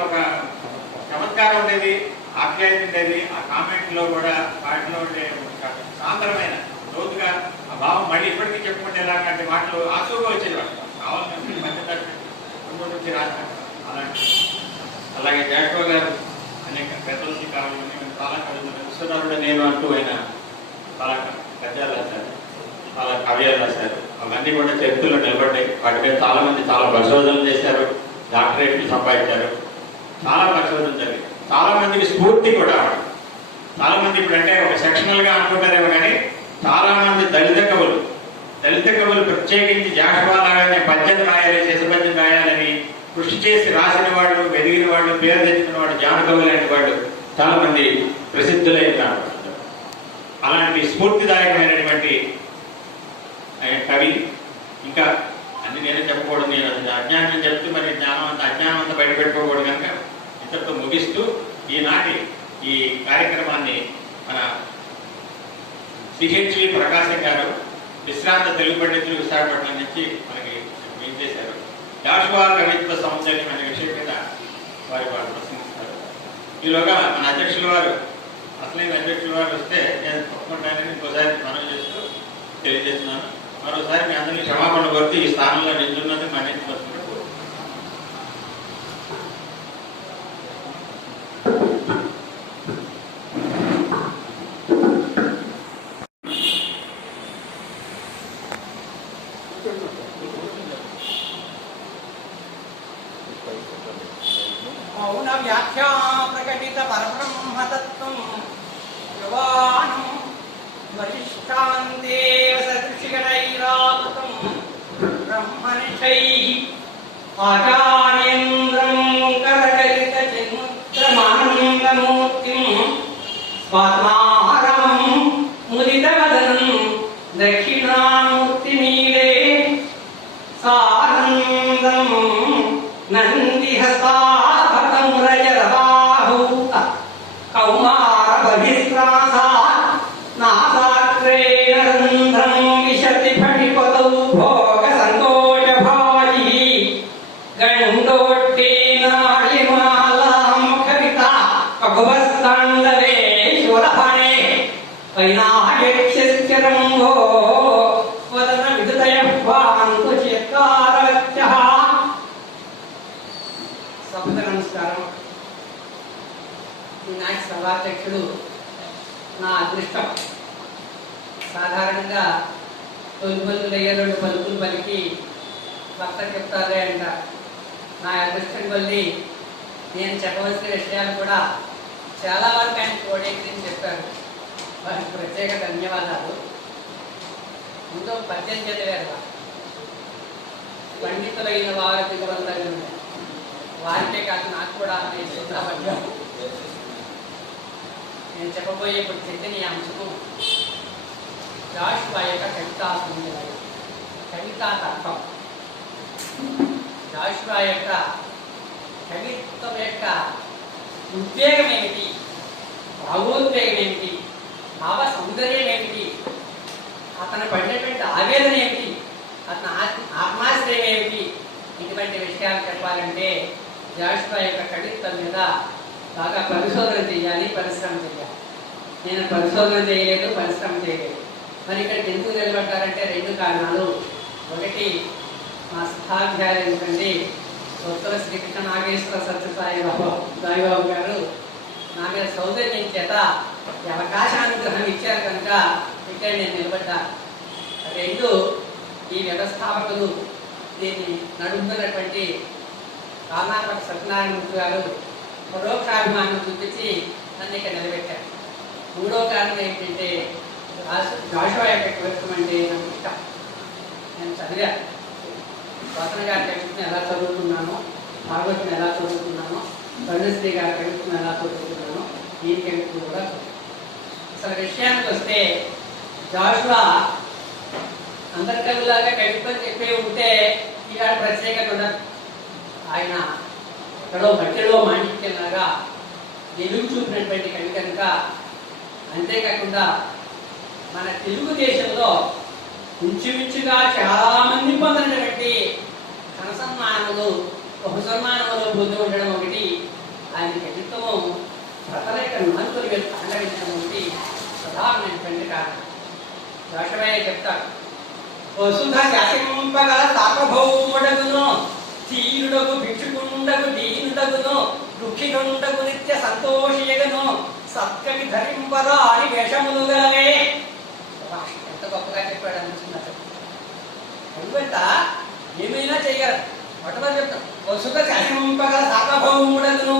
ఒక చమత్కారం ఉండేది, ఆప్యాయత ఉండేది. ఆ కామెంట్ లో కూడా వాటిలో ఉండే సాంద్రమైన లోతుగా ఆ భావం మళ్ళీ ఇప్పటికీ చెప్పుకునేలాంటి మాటలు ఆసువుగా వచ్చేది. వాడు కావాలని మధ్య నుంచి రాశారు అలాంటి. అలాగే జాషువా గారు అనేక పెద్దలకి కావాలని చాలా కవితలు విశ్వనాథుడు నేను అంటూ ఆయన చాలా గద్యాలు రాశారు, చాలా కవ్యాలు రాశారు. అవన్నీ కూడా చరిత్రలో నిలబడ్డాయి. వాటి మీద చాలా మంది చాలా పరిశోధనలు చేశారు, డాక్టరేట్లు సంపాదించారు, చాలా పరిశోధన జరిగింది. చాలా మందికి స్ఫూర్తి కూడా. చాలా మంది ఇప్పుడు అంటే ఒక సెక్షనల్ గా అనుకుంటారేమో కానీ చాలా మంది దళిత కవులు ప్రత్యేకించి జాషువా లాగానే పద్యం రాయాలి, శశపద్యం రాయాలని కృషి చేసి రాసిన వాళ్ళు, ఎదిగిన వాళ్ళు, పేరు తెచ్చుకున్న వాళ్ళు, జాన కవులు లాంటి వాళ్ళు చాలా మంది ప్రసిద్ధులైన అలాంటి స్ఫూర్తిదాయకమైనటువంటి కవి. ఇంకా అన్ని నేనే చెప్పకూడదు, నేను అజ్ఞానం చెప్తూ మరి అజ్ఞానం అంతా బయటపెట్టుకోకూడదు కనుక ఇంతటితో ముగిస్తూ ఈనాటి ఈ కార్యక్రమాన్ని మన సిహెచ్వి ప్రకాశం గారు విశ్రాంత తెలుగు పండితులు విశాఖపట్నం నుంచి మనకి ఏం చేశారు. జాషువా కవిత్వ సౌందర్యం అనే విషయం మీద వారు ప్రసంగిస్తారు. ఈలోగా మన అధ్యక్షుల వారు, అసలైన అధ్యక్షుల వారు వస్తే నేను తప్పకుండానని ఇంకోసారి మనం చేస్తూ తెలియజేస్తున్నాను. మరోసారి మీ అందరినీ క్షమాపణ కోరుతూ ఈ స్థానంలో నిల్చున్నది మన్నించి వస్తున్నట్టు. మౌన వ్యాఖ్యా ప్రకటిత పరబ్రహ్మతత్వం యువానం వరిష్టాందేవ సదృశిగణైరావృతం బ్రహ్మనిషైః ఆచార్యేంద్రం కరకలిత చిన్ముద్రమానందమూర్తిం స్వాత్మారమం ముదితవదనం దక్షిణామూర్తిమీడే సానందం నందిహస్తాభతమురజరబాహూత కౌమారబహిస్రాసా నాసాగ్రేణ రంధ్రం విశతి ఫణిపతౌ భోగ సంకోచభాజీ గండోట్టేనాళిమాలాం కవిత కకుభస్తాండవే శూలఫణే వైనాయక్ష్యరంభో వదన విదుతయహ్వాంతు చేత్కారవత్యః. సభకు నమస్కారం. ఈనాటి సభాధ్యక్షుడు నా అదృష్టం. సాధారణంగా తొలిపలులయ్యే 2 పలుకులు పలికి భర్త చెప్తారే అంట. నా అదృష్టం కొద్ది నేను చెప్పవలసిన విషయాలు కూడా చాలా వరకు ఆయన కోడేకరించి చెప్పారు. వారికి ప్రత్యేక ధన్యవాదాలు. ముందు పద్యం చదివారు. పండితులైన వారి దిగవందరూ వారికే కాదు నాకు కూడా పద్యం నేను చెప్పబోయే ఇప్పుడు చెప్పిన ఈ అంశము జాషువా యొక్క కవితా సౌందర్యం, కవితా తత్వం. జాషువా యొక్క కవిత్వం యొక్క ఉద్వేగం ఏమిటి, భావోద్వేగం ఏమిటి, భావ సౌందర్యం ఏమిటి, అతను పడినటువంటి ఆవేదన ఏమిటి, అతని ఆత్మాశ్రయం ఏమిటి, ఇటువంటి విషయాలు చెప్పాలంటే జాషువా యొక్క కవిత్వం మీద బాగా పరిశోధన చేయాలి, పరిశ్రమ చేయాలి. నేను పరిశోధన చేయలేదు, పరిశ్రమ చేయలేదు. మరి ఇక్కడికి ఎందుకు నిలబడ్డారంటే 2 కారణాలు. ఒకటి, మా సహాధ్యాయులు ఏంటంటే ఉత్తర శ్రీకృష్ణ నాగేశ్వర సత్యసాయి సాయిబాబు గారు నా మీద సౌజన్యం చేత అవకాశానుగ్రహం ఇచ్చారు కనుక ఇక్కడ నేను నిలబడ్డాను. 2, ఈ వ్యవస్థాపకులు దీన్ని నడుపుతున్నటువంటి కారణాపటి సత్యనారాయణమూర్తి గారు పరోక్షాభిమానం చూపించి నన్ను ఇక్కడ నిలబెట్టారు. 3వ కారణం ఏంటంటే జాషువా యొక్క కవిత్వం అంటే నాకు ఇష్టం. నేను చదివా. వాసన గారి కవిత్వం ఎలా చదువుతున్నానో, భాగవతం ఎలా చదువుతున్నానో, కరుణశ్రీ గారి కవిత్వం ఎలా చదువుతున్నానో, ఈ కవిత్వం కూడా. అసలు విషయానికి వస్తే జాషువా అందరి కవులాగా కవిత్వం చెప్పే ఉంటే ఇవాళ ప్రత్యేకత ఉండదు. ఆయన ఎక్కడో మట్టిలో మాణిక్యంలాగా వెలుగు చూపినటువంటి కవి కనుక. అంతేకాకుండా మన తెలుగుదేశంలో ఇంచుమించుగా చాలా మంది పొందినటువంటి ఘనసన్మానములు, బహుసన్మానములు పొంది ఉండడం ఒకటి. ఆయన కవిత్వము ప్రతలేక నాలుగులు అండగించడం ఒకటి ప్రధానమైనటువంటి కారణం. జాషువా చెప్తాడు, వసుధ శాసింపగల సార్వభౌముడగును, ధీరుడగు భిక్షుకుండగు దీనుడగును, దుఃఖికుండగు నిత్య సంతోషియగను, సత్కవి ధరింపరా అని వేషములు గలవే. ఎంత గొప్పగా చెప్పాడు అనిపిస్తున్నారు. కవిత ఏమైనా చేయగలరు. మొట్టమొదటి చెప్తాం, వసుధ శాసింపగల సార్వభౌముడగును.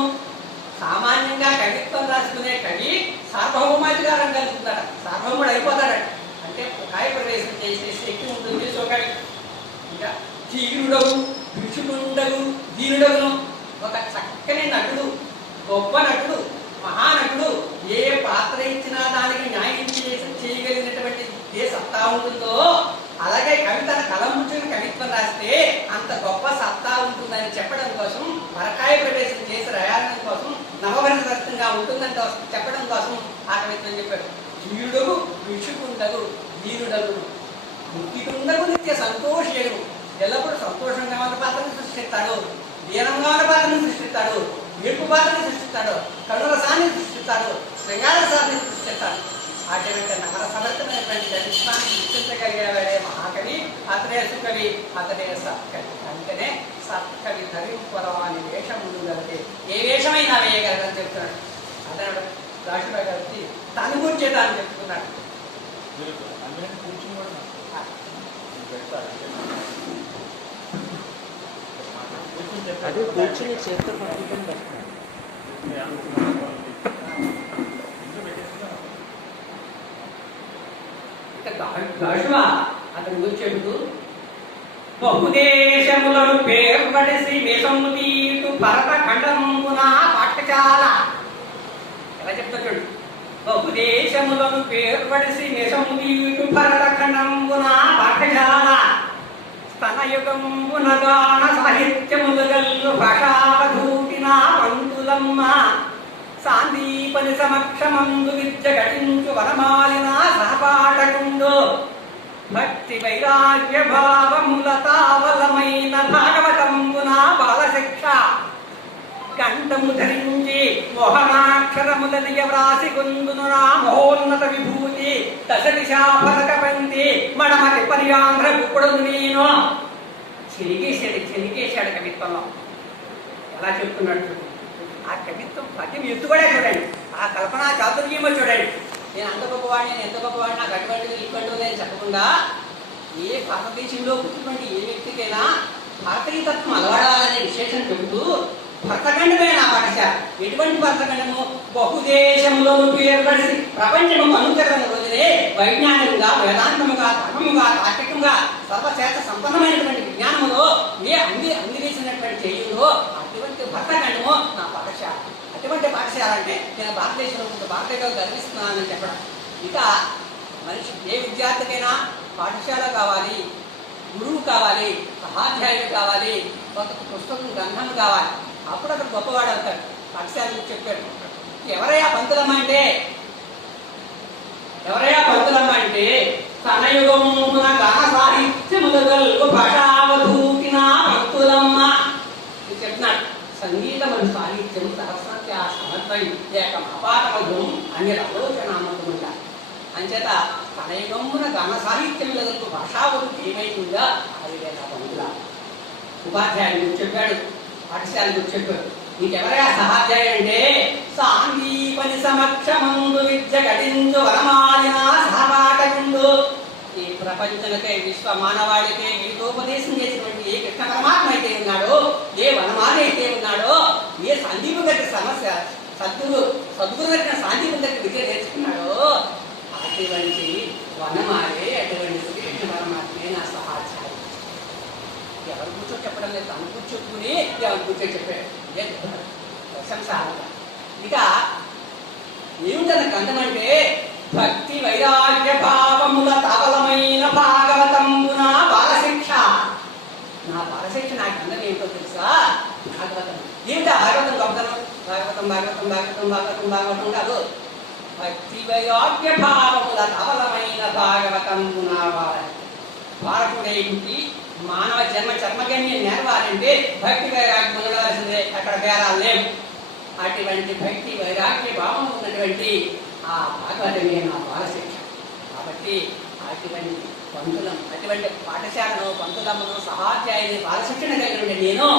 సామాన్యంగా కవిత్వం రాసుకునే కవి సార్వభౌమాధికారం కలుగుతున్నాడు, సార్వభౌముడు అయిపోతాడట. అంటే కాయ ప్రవేశం చేసే శక్తి ఉంటుంది సో కవి. ఇంకా ధీరుడగు భిక్షుకుండగు దీనుడగును, ఒక చక్కని నటుడు, గొప్ప నటుడు, మహానటుడు ఏ పాత్ర ఇచ్చినా దానికి న్యాయం చేయగలిగినటువంటి ఏ సత్తా ఉంటుందో, అలాగే కవి తన కలంపుచ్చిన కవిత్వం రాస్తే అంత గొప్ప సత్తా ఉంటుందని చెప్పడం కోసం, పరకాయ ప్రవేశం చేసి రాయడం కోసం, నవభరతగా ఉంటుందని చెప్పడం కోసం ఆ కవిత్వం చెప్పాడు. ధీరుడగు భిక్షుకుండగు దీనుడగు, ముక్తికుండగు నిత్య సంతోషియగు. ఎల్లప్పుడూ సంతోషంగా ఉన్న పాత్రను సృష్టిస్తాడు, దీనంగా ఉన్న పాత్రను సృష్టిస్తాడు, ఏడుపు పాత్రను సృష్టిస్తాడు, కరుణరసాన్ని సృష్టిస్తాడు, శృంగారసాన్ని సృష్టిస్తాడు. అటువంటి నవరసభరితమైనటువంటి చరిత్రాన్ని సృష్టించగలిగేవాడే మహాకవి, అతడే సుకవి, అతడే సత్కవి. అందుకనే సత్కవి ధరింపరం అనే వేషం ముందు కలిపి ఏ వేషమైనా వేయగలరని చెప్తున్నాడు. అతను జాషువా గారికి తను గురించి తాను చెప్తున్నాడు. అదే కూర్చుని చేస్తే జాషువా అతని గురించి చెబుతూ, బహుదేశములను పేర్పడిసి వేషము తీటు భరత ఖండమున పాఠశాల. ఎలా చెప్తా చూడు, బహుదేశములను పేర్పడిసి వేషము తీటు భరత ఖండమున పాఠశాల, స్తనయుగంబున గాన సాహిత్యములు గల్లు భాషావధూటిన పంతులమ్మ, సాందీపని సమక్షమందు విద్య గడించు వనమాలిన సహపాఠకుండు, భక్తి వైరాగ్య భావములతావలమైన భాగవతంబున బాలశిక్ష, కంఠము ధరించి మోహనాక్షరములని వ్రాసి గుందును నా మహోన్నత విభూతి, దశ దిశా పథక పంతి మడమతి పరియాంధ్ర గుప్పుడు నేను. చెలిగేశాడు కవిత్వంలో. ఎలా చెప్తున్నాడు ఆ కవిత్వం పద్యం ఎత్తుబడే చూడండి, ఆ కల్పనా చాతుర్యమో చూడండి. నేను అంత గొప్పవాడిని, నేను ఎంత గొప్పవాడిని, నాకు అటువంటిది ఇటువంటిది అని చెప్పకుండా ఏ భారతదేశంలో పుట్టినటువంటి ఏ వ్యక్తికైనా భారతీయతత్వం అలవాడాలనే విశేషం చెబుతూ భరతఖండమే నా పాఠశాల. ఎటువంటి భరతఖండము? బహుదేశంలోను పేర్పడిసి ప్రపంచము అనుకరణ రోజునే వైజ్ఞానికంగా, వేదాంతముగా, ధర్మముగా, తార్కికంగా సర్వశాస్త్ర సంపన్నమైనటువంటి విజ్ఞానములో ఏ అందివేసినటువంటి చేయులో అటువంటి భరతఖండము నా పాఠశాల. అటువంటి పాఠశాల అంటే నేను భారతదేశంలో భారతదేశంలో గర్విస్తున్నానని చెప్పడం. ఇంకా మనిషి ఏ విద్యార్థికైనా పాఠశాల కావాలి, గురువు కావాలి, సహాధ్యాయులు కావాలి, ఒక పుస్తకం గ్రంథం కావాలి. అప్పుడు అతను గొప్పవాడు అవుతాడు. పాఠశాల చెప్పాడు. ఎవరయ్యా పంతులమ్మ అంటే తనయుగమున గాన సాహిత్యములు భాషావధూకిన పంతులమ్మ చెప్తున్నాడు. సంగీతము సాహిత్యం సహస్రత్య సమర్థం ఏకం అపారమధుం అన్ని ఆలోచనామకుముంట. అంచేత తనయుగమున గాన సాహిత్యములకు భాషావధుకి ఏమైతుందా అది పంతుల. ఉపాధ్యాయుడు చెప్పాడు, పాఠశాల గురించి చెప్పాడు. నీకెవరైనా సహాధ్యాయుడు అంటే సాందీపని సమక్షమందు విద్య గడించు వరమాలిన సహపాఠకుండు. ఈ ప్రపంచంకై విశ్వ మానవాళికి గీతోపదేశం చేసినటువంటి ఏ కృష్ణ పరమాత్మ అయితే ఉన్నాడో, ఏ వనమాల అయితే ఉన్నాడో, ఏ సందీపు దగ్గర సమస్య సద్గురు దగ్గర సాందీపు దగ్గర విద్య నేర్చుకున్నాడో అటువంటి వనమాలే అటువంటి కృష్ణ పరమాత్మే నా సహాధ్యాయం. ఎవరు కూర్చో చెప్పడం లేదు, తను కూర్చోకుని ఎవరు కూర్చో చెప్పాడు. ఇదే ప్రశంస. ఇక ఏమిటన్న గ్రంథం అంటే భక్తి వైరాగ్య భావముల తవలమైన భాగవతమున బాలశిక్ష. నా బాలశిక్ష నా గ్రంథం ఏంటో తెలుసా? భాగవతం. ఏమిటా భాగవతం గొప్పతనం? భాగవతం భాగవతం భాగవతం భాగవతం భాగవతం కాదు. భక్తి వైరాగ్య భావముల తవలమైన భాగవతమున భారతుడేంటి మానవ జన్మ చర్మగమ్యం నేర్వాలంటే భక్తి వైరాగ్యం ఉండవలసిందే. అక్కడ బేరాలు లేవు. అటువంటి భక్తి వైరాగ్య భావం ఉన్నటువంటి ఆ భాగవతమే నా బాలశిక్ష. కాబట్టి అటువంటి అటువంటి పాఠశాలను పంతులమ్మను సహాధ్యాయుని బాలశిక్షణ కలిగి ఉండే నేను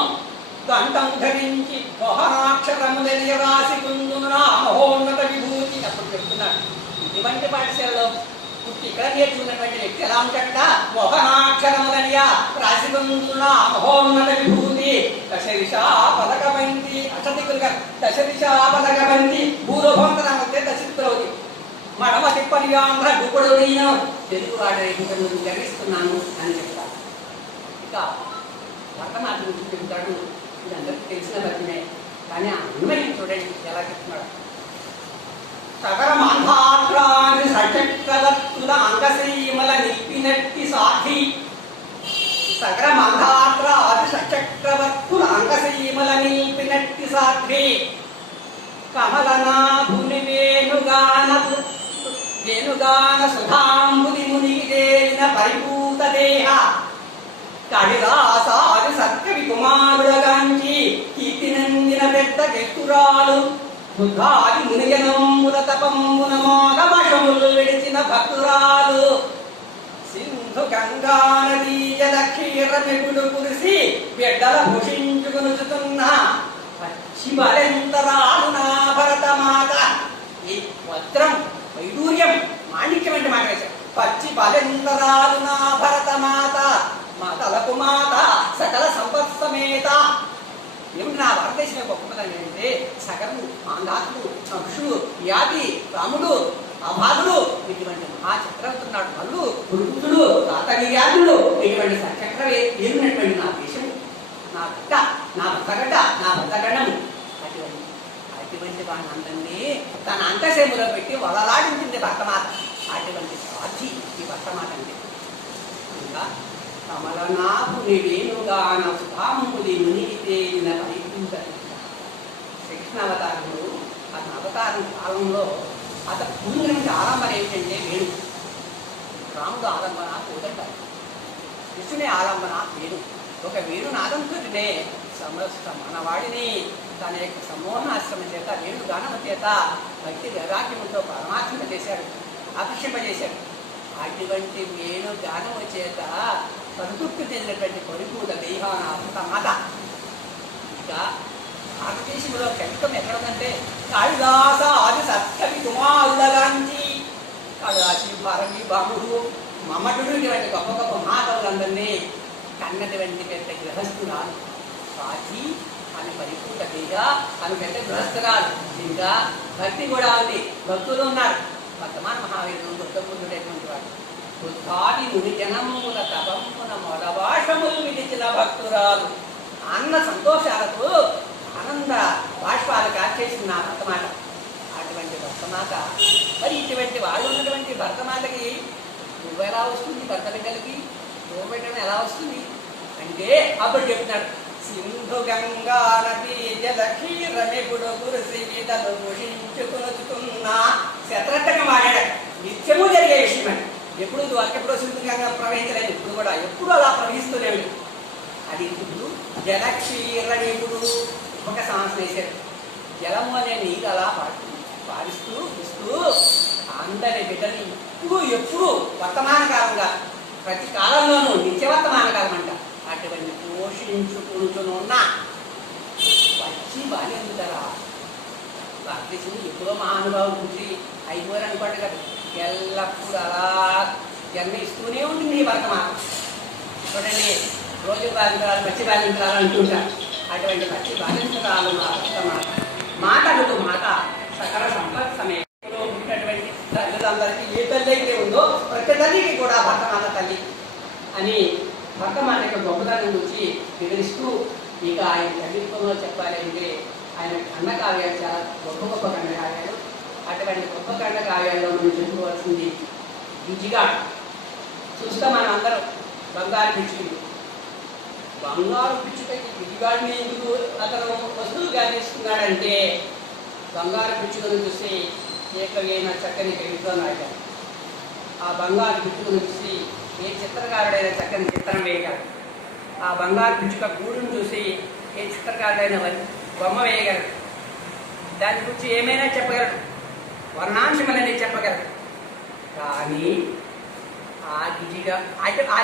గంటం ధరించి బహనాక్షరము రాసి కుందునా మహోన్నత విభూతి అప్పుడు చెప్తున్నాడు. ఇటువంటి పాఠశాలలో పుట్టి ఇక్కడ నేర్చుకున్నటువంటి వ్యక్తి ఎలా ఉంటాడ? మోహనాక్షరములనియా రాసి కుందునా మహోన్నత విభూతి దశదిశా పదకబంది అక్షదిక్కులుగా దశదిశా పదకబంది భూలోభంతర మధ్య దశదిక్కులవుతి మడమ తిప్పని ఆంధ్ర గుప్పుడు నేను తెలుగు వాడేందుకు గర్విస్తున్నాను అని చెప్తాను. ఇక భరతమాత గురించి చెప్తాడు. ఇది అందరికీ తెలిసిన భక్తినే, కానీ ఆ అన్వయం చూడండి ఎలా చెప్తున్నాడు. సగర మాంధాత్రాన్ని సచక్రవర్తుల అంగసీమల నిప్పినట్టి సాక్షి. సగర మాంధాత్రాది సచక్రవర్తుల అంగసీమల నిలిపినట్టి సాక్షి. కమలనాభుని వేణుగాన సుధాంబుది మునిగి తేలిన పరిపూత దేహ కడిలాసాది సత్కవి కుమారుడగాంచి కీర్తినందిన పెద్ద గెట్టురాలు బుద్ధాది మునిగనమ్ముల తపమ్మున మోగమషములు విడిచిన భక్తురాలు సింధు గంగా నదీ జల క్షీర మెగుడు కురిసి బిడ్డల భుషించుకునుచుతున్న పశ్చిమలెంతరాలు నా భరతమాత. ఈ వజ్రం వైడూర్యం మాణిక్యం అంటే మాట వేశారు. పచ్చి బలెంతరాలు నా భరతమాత మాతలకు మాత సకల సంపత్ సమేత. ఏమిటి నా భారతదేశం గొప్పదని అంటే సకలు మాంధాతులు నక్షులు వ్యాధి రాముడు అభాదుడు ఇటువంటి మహాచక్రవర్తున్నాడు. మల్లు పురుగుతుడు తాతగిర్యాదుడు ఇటువంటి సచక్ర ఏమినటువంటి నా దేశం, నా బిడ్డ, నా భక్తగడ్డ, నా భక్తగండము. అటువంటి వాడిని అందరినీ తన అంతసేములో పెట్టి వలలాడించింది భర్తమాత. అటువంటి సాధ్వి ఈ భర్తమాత అంటే. ఇంకా కమలనాభుని వేణుగాన సుధాంబుది మునిగి తేలిన పరిపూత. శ్రీకృష్ణ అవతారంలో అతని అవతారం కాలంలో అతను పూర్ణ నుంచి ఆలంబన ఏమిటంటే వేణు. రాముడు ఆలంబన కోదంట, కృష్ణుని ఆలంబన వేణు. ఒక వేణునాదంతోనే సమస్త మనవాడిని తన యొక్క సమోహనాశ్రమం చేత వేణుగానం చేత భక్తి వైరాగ్యంతో పరమాత్మ చేశాడు, ఆకర్షింపజేశాడు. అటువంటి వేణుగానం చేత సంతృప్తి చెందినటువంటి పరిపూత దేహాన మాత. ఇక భారతదేశంలో కవిత్వం ఎక్కడ ఉందంటే కాళిదాస ఆది సత్కవి కుమారుడగాంచి కాళిదాసి భారవి బాముడు మమ్మటుడు ఇటువంటి గొప్ప గొప్ప మహాకవులందరినీ కన్నటువంటి పెద్ద గృహస్థురాలు సాధి అని పరిపూర్ణ దేహ అని పెద్ద గృహస్థురాలు. ఇంకా భక్తి కూడా ఉంది, భక్తులు ఉన్నారు. వర్తమాన మహావీరుడు బుద్ధముడేటువంటి వాడు. బుద్ధాది ముని జనముల తపమున మొదభాషములు విడిచిన భక్తురాలు. అన్న సంతోషాలకు ఆనంద బాష్పాలు కాచేసింది నా భర్తమాత. అటువంటి భర్తమాత మరి ఇటువంటి వాళ్ళు ఉన్నటువంటి భర్తమాతకి నువ్వు ఎలా వస్తుంది? భర్త బిడ్డలకి నువ్వు పెట్టడం ఎలా వస్తుంది అంటే అప్పుడు చెప్తున్నాడు. సింధు గంగా నదీ జల క్షీరమెగుడు కురిసి విధలు భూషించుకున్న శతరత్నకం వాడాడు. నిత్యము జరిగే విషయం. ఎప్పుడు ఎప్పుడో సింధు గంగా ప్రవహించలేదు, ఇప్పుడు కూడా ఎప్పుడు అలా ప్రవహిస్తూనే ఉంది. అది ఇప్పుడు జలక్షీరమెగుడు ఒక సమస్య వేశాడు. జలము అనే నీరు అలా పారిస్తూ ఇస్తూ అందరి బిడ్డని ఎప్పుడు వర్తమాన కాలంగా ప్రతి కాలంలోనూ నిత్యవర్తమాన కాలం అంట. అటువంటి పోషించుకుంటున్న వచ్చి బాగా ఎందుతారా భారతదేశంలో ఎప్పుడో మహానుభావులు పుట్టి అయిపోయారు అనుకోండి కదా. ఎల్లప్పుడూ అలా జన్మిస్తూనే ఉంటుంది ఈ వర్తమానం. చూడండి, రోజు బాధించాలి పచ్చి బాధించాలి అంటుంటారు. అటువంటి పచ్చి బాధించరాలు వర్తమాన మాటలకు మాట సకల సంపత్ సమయంలో ఉన్నటువంటి తల్లులందరికీ ఏ తల్లి అయితే ఉందో ప్రతి అందరికీ కూడా భర్తమాత తల్లి అని భర్తమాత యొక్క గొప్పతనం గురించి వివరిస్తూ ఇక ఆయన కవిత్వంలో చెప్పాలి అంటే ఆయన ఖండకావ్యాలు చాలా గొప్ప గొప్ప ఖండకావ్యాలు. అటువంటి గొప్ప ఖండకావ్యాల్లో మనం చెప్పుకోవాల్సింది గిజిగాడు. చూస్తాం మనం అందరం బంగారు పిచ్చుకుని బంగారు పిచ్చుకకి గిజిగాడిని ఎందుకు అతను వస్తువుగా తీసుకున్నాడంటే బంగారు పిచ్చుకను చూసి ఏకమైన చక్కని కవిత్వం రాశాడు. ఆ బంగారు పిచ్చుకను చూసి ఏ చిత్రకారుడైన చక్కని చిత్రం వేయగలడు. ఆ బంగారు పిచ్చుక గూడును చూసి ఏ చిత్రకారుడైన బొమ్మ వేయగలడు. దాని గురించి ఏమైనా చెప్పగలడు, వర్ణాంశమనేది చెప్పగలడు. కానీ ఆ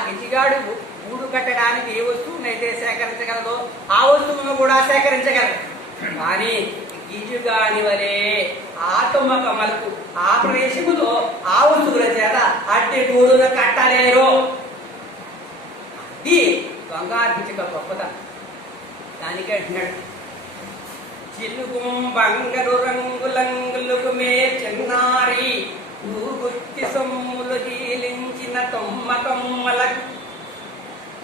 గిజిగాడు గూడు కట్టడానికి ఏ వస్తువునైతే సేకరించగలదో ఆ వస్తువును కూడా సేకరించగలడు. కానీ గిజుగాని వలె ఆటమ్మ కమ్మలకు ఆ ప్రదేశములో ఆ వస్తువుల చేత అట్టి గూడును కట్టలేరు. ఇది బంగారు పిచ్చుక గొప్పతనం. దానికే అంటున్నాడు, చిలుగుం బంగారు రంగులంగులకు మే చిన్నారి గుత్తి సొమ్ములు జీలించిన తొమ్మకమ్మలకు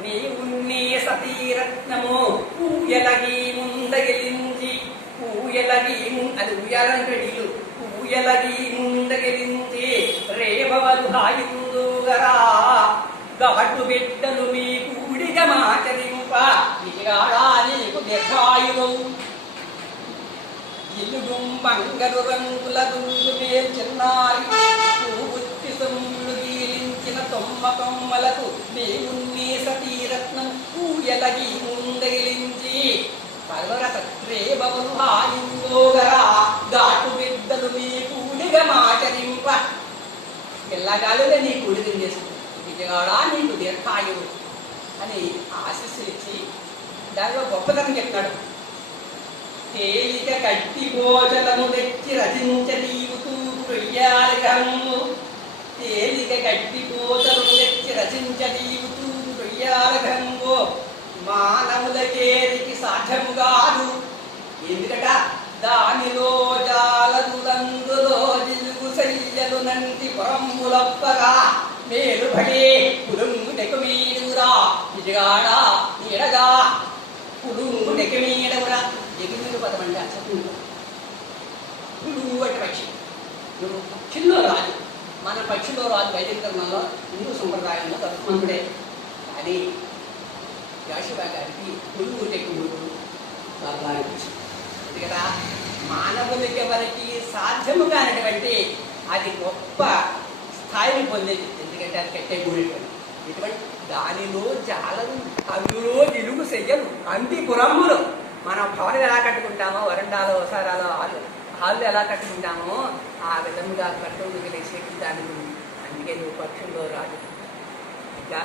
నీ ఉన్ని సతీరత్నము ఊయలగి ముందగిలించి ఊయలగి అది ఉయ్యాలంటే నీళ్ళు ఊయలగి ముందగిలించి రేపవలు హాయిందుగరా గహటు బిడ్డలు మీ కూడిగా మాచరింప ఇగాడా నీకు దీర్ఘాయువు ఇల్లుగుం బంగారు రంగుల గుండు మే చిన్నారి గుత్తి సొమ్ములు గీలించిన తొమ్మకమ్మలకు నీ ఉన్ని సతీరత్నం ఊయలగి ముందగిలించి పర్వరత రేబవలు హాయిందోగరా ఘాటు బిడ్డలు నీ కూడిగా మాచరింప పిల్లగాలుగా నీ కూడిగా చేసుకుంది విజయగాడా నీకు దీర్ఘాయువు అని ఆశీస్సులు ఇచ్చి దానిలో గొప్పతనం చెప్తాడు. తేలిక కట్టి భోజనము తెచ్చి రచించ నీవుతూ రొయ్యాలగంగు తేలిక కట్టి భోజనము తెచ్చి రచించ నీవుతూ రొయ్యాలగంగు మానవులకేరికి సాధ్యముగాదు. ఎందుకట దానిలో జాలదులందులో జిలుగు శయ్యలు నంటి పొరములప్పగా మేలు పడే పులుంగు నెకమీడురా విజగాడా నీడగా పులుంగు నెకమీడవురా ఎగిరి పదమండి అసలు పులుగు అంటే పక్షి పక్షిలో రాజు. మన పక్షిలో రాజు వైదిక ధర్మంలో హిందూ సంప్రదాయంలో తత్వంతుడే. కానీ యాశివా గారికి పులుగు టెక్కుడు చాలా అనిపించింది. ఎందుకంటే మానవులకి ఎవరికి సాధ్యము కానటువంటి అది గొప్ప స్థాయిని పొందేది. ఎందుకంటే అది కట్టే గూడెటువంటి ఇటువంటి దానిలో జాలలు అందులో నిలుగు చెయ్యలు అంతి పురమ్ములు. మనం భవనం ఎలా కట్టుకుంటామో వరండాలో వసారాలో హాల్లో ఎలా కట్టుకుంటామో ఆ విధంగా కట్టుకునే శక్తి దాని అందుకే నువ్వు పక్షుల్లో రాదు. ఇంకా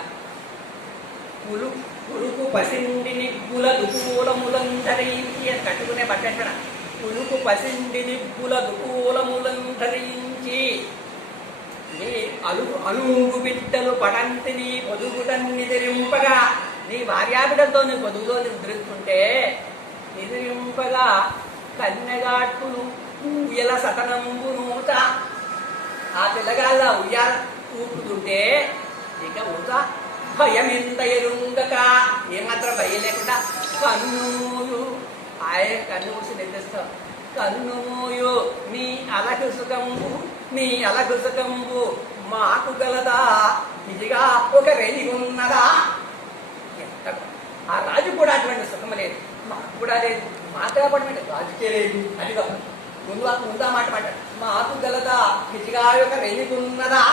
పులుకు పసిండి నిబ్బుల దుకూలములంధరించి అని కట్టుకునే బట్టెక్కడ పులుకు పసిండి నిబ్బుల దుకూలములంధరించి నీ అనుగు బిడ్డలు పడంతిని పొదుగుటన్ని నిద్రింపగా నీ భార్యాబిడ్డలతో నీ పొదుగులో నిద్రిస్తుంటే నిద్రింపగా కన్నెగాట్టులు ఊయల సతనంబు నూత ఆ పిల్లగాళ్ళ ఉయ్యాల ఊపుతుంటే ఇక ఊత భయం ఎంత ఎరుంగక ఏమాత్రం భయం లేకుండా కన్నుమూయు ఆయే కన్ను మూసి నిద్రిస్తావు. కన్నుమూయు నీ అలగుసకంబు మాకు గలదా ఇదిగా ఒక రేణి ఉన్నదా. ఆ రాజు కూడా అటువంటి సుఖం లేదు, మాకు కూడా లేదు. మాట్లాడబడి రాజుకే లేదు అదిగా ముందా మాట మాకు గలదా ఇదిగా ఒక రేణి ఉన్నదా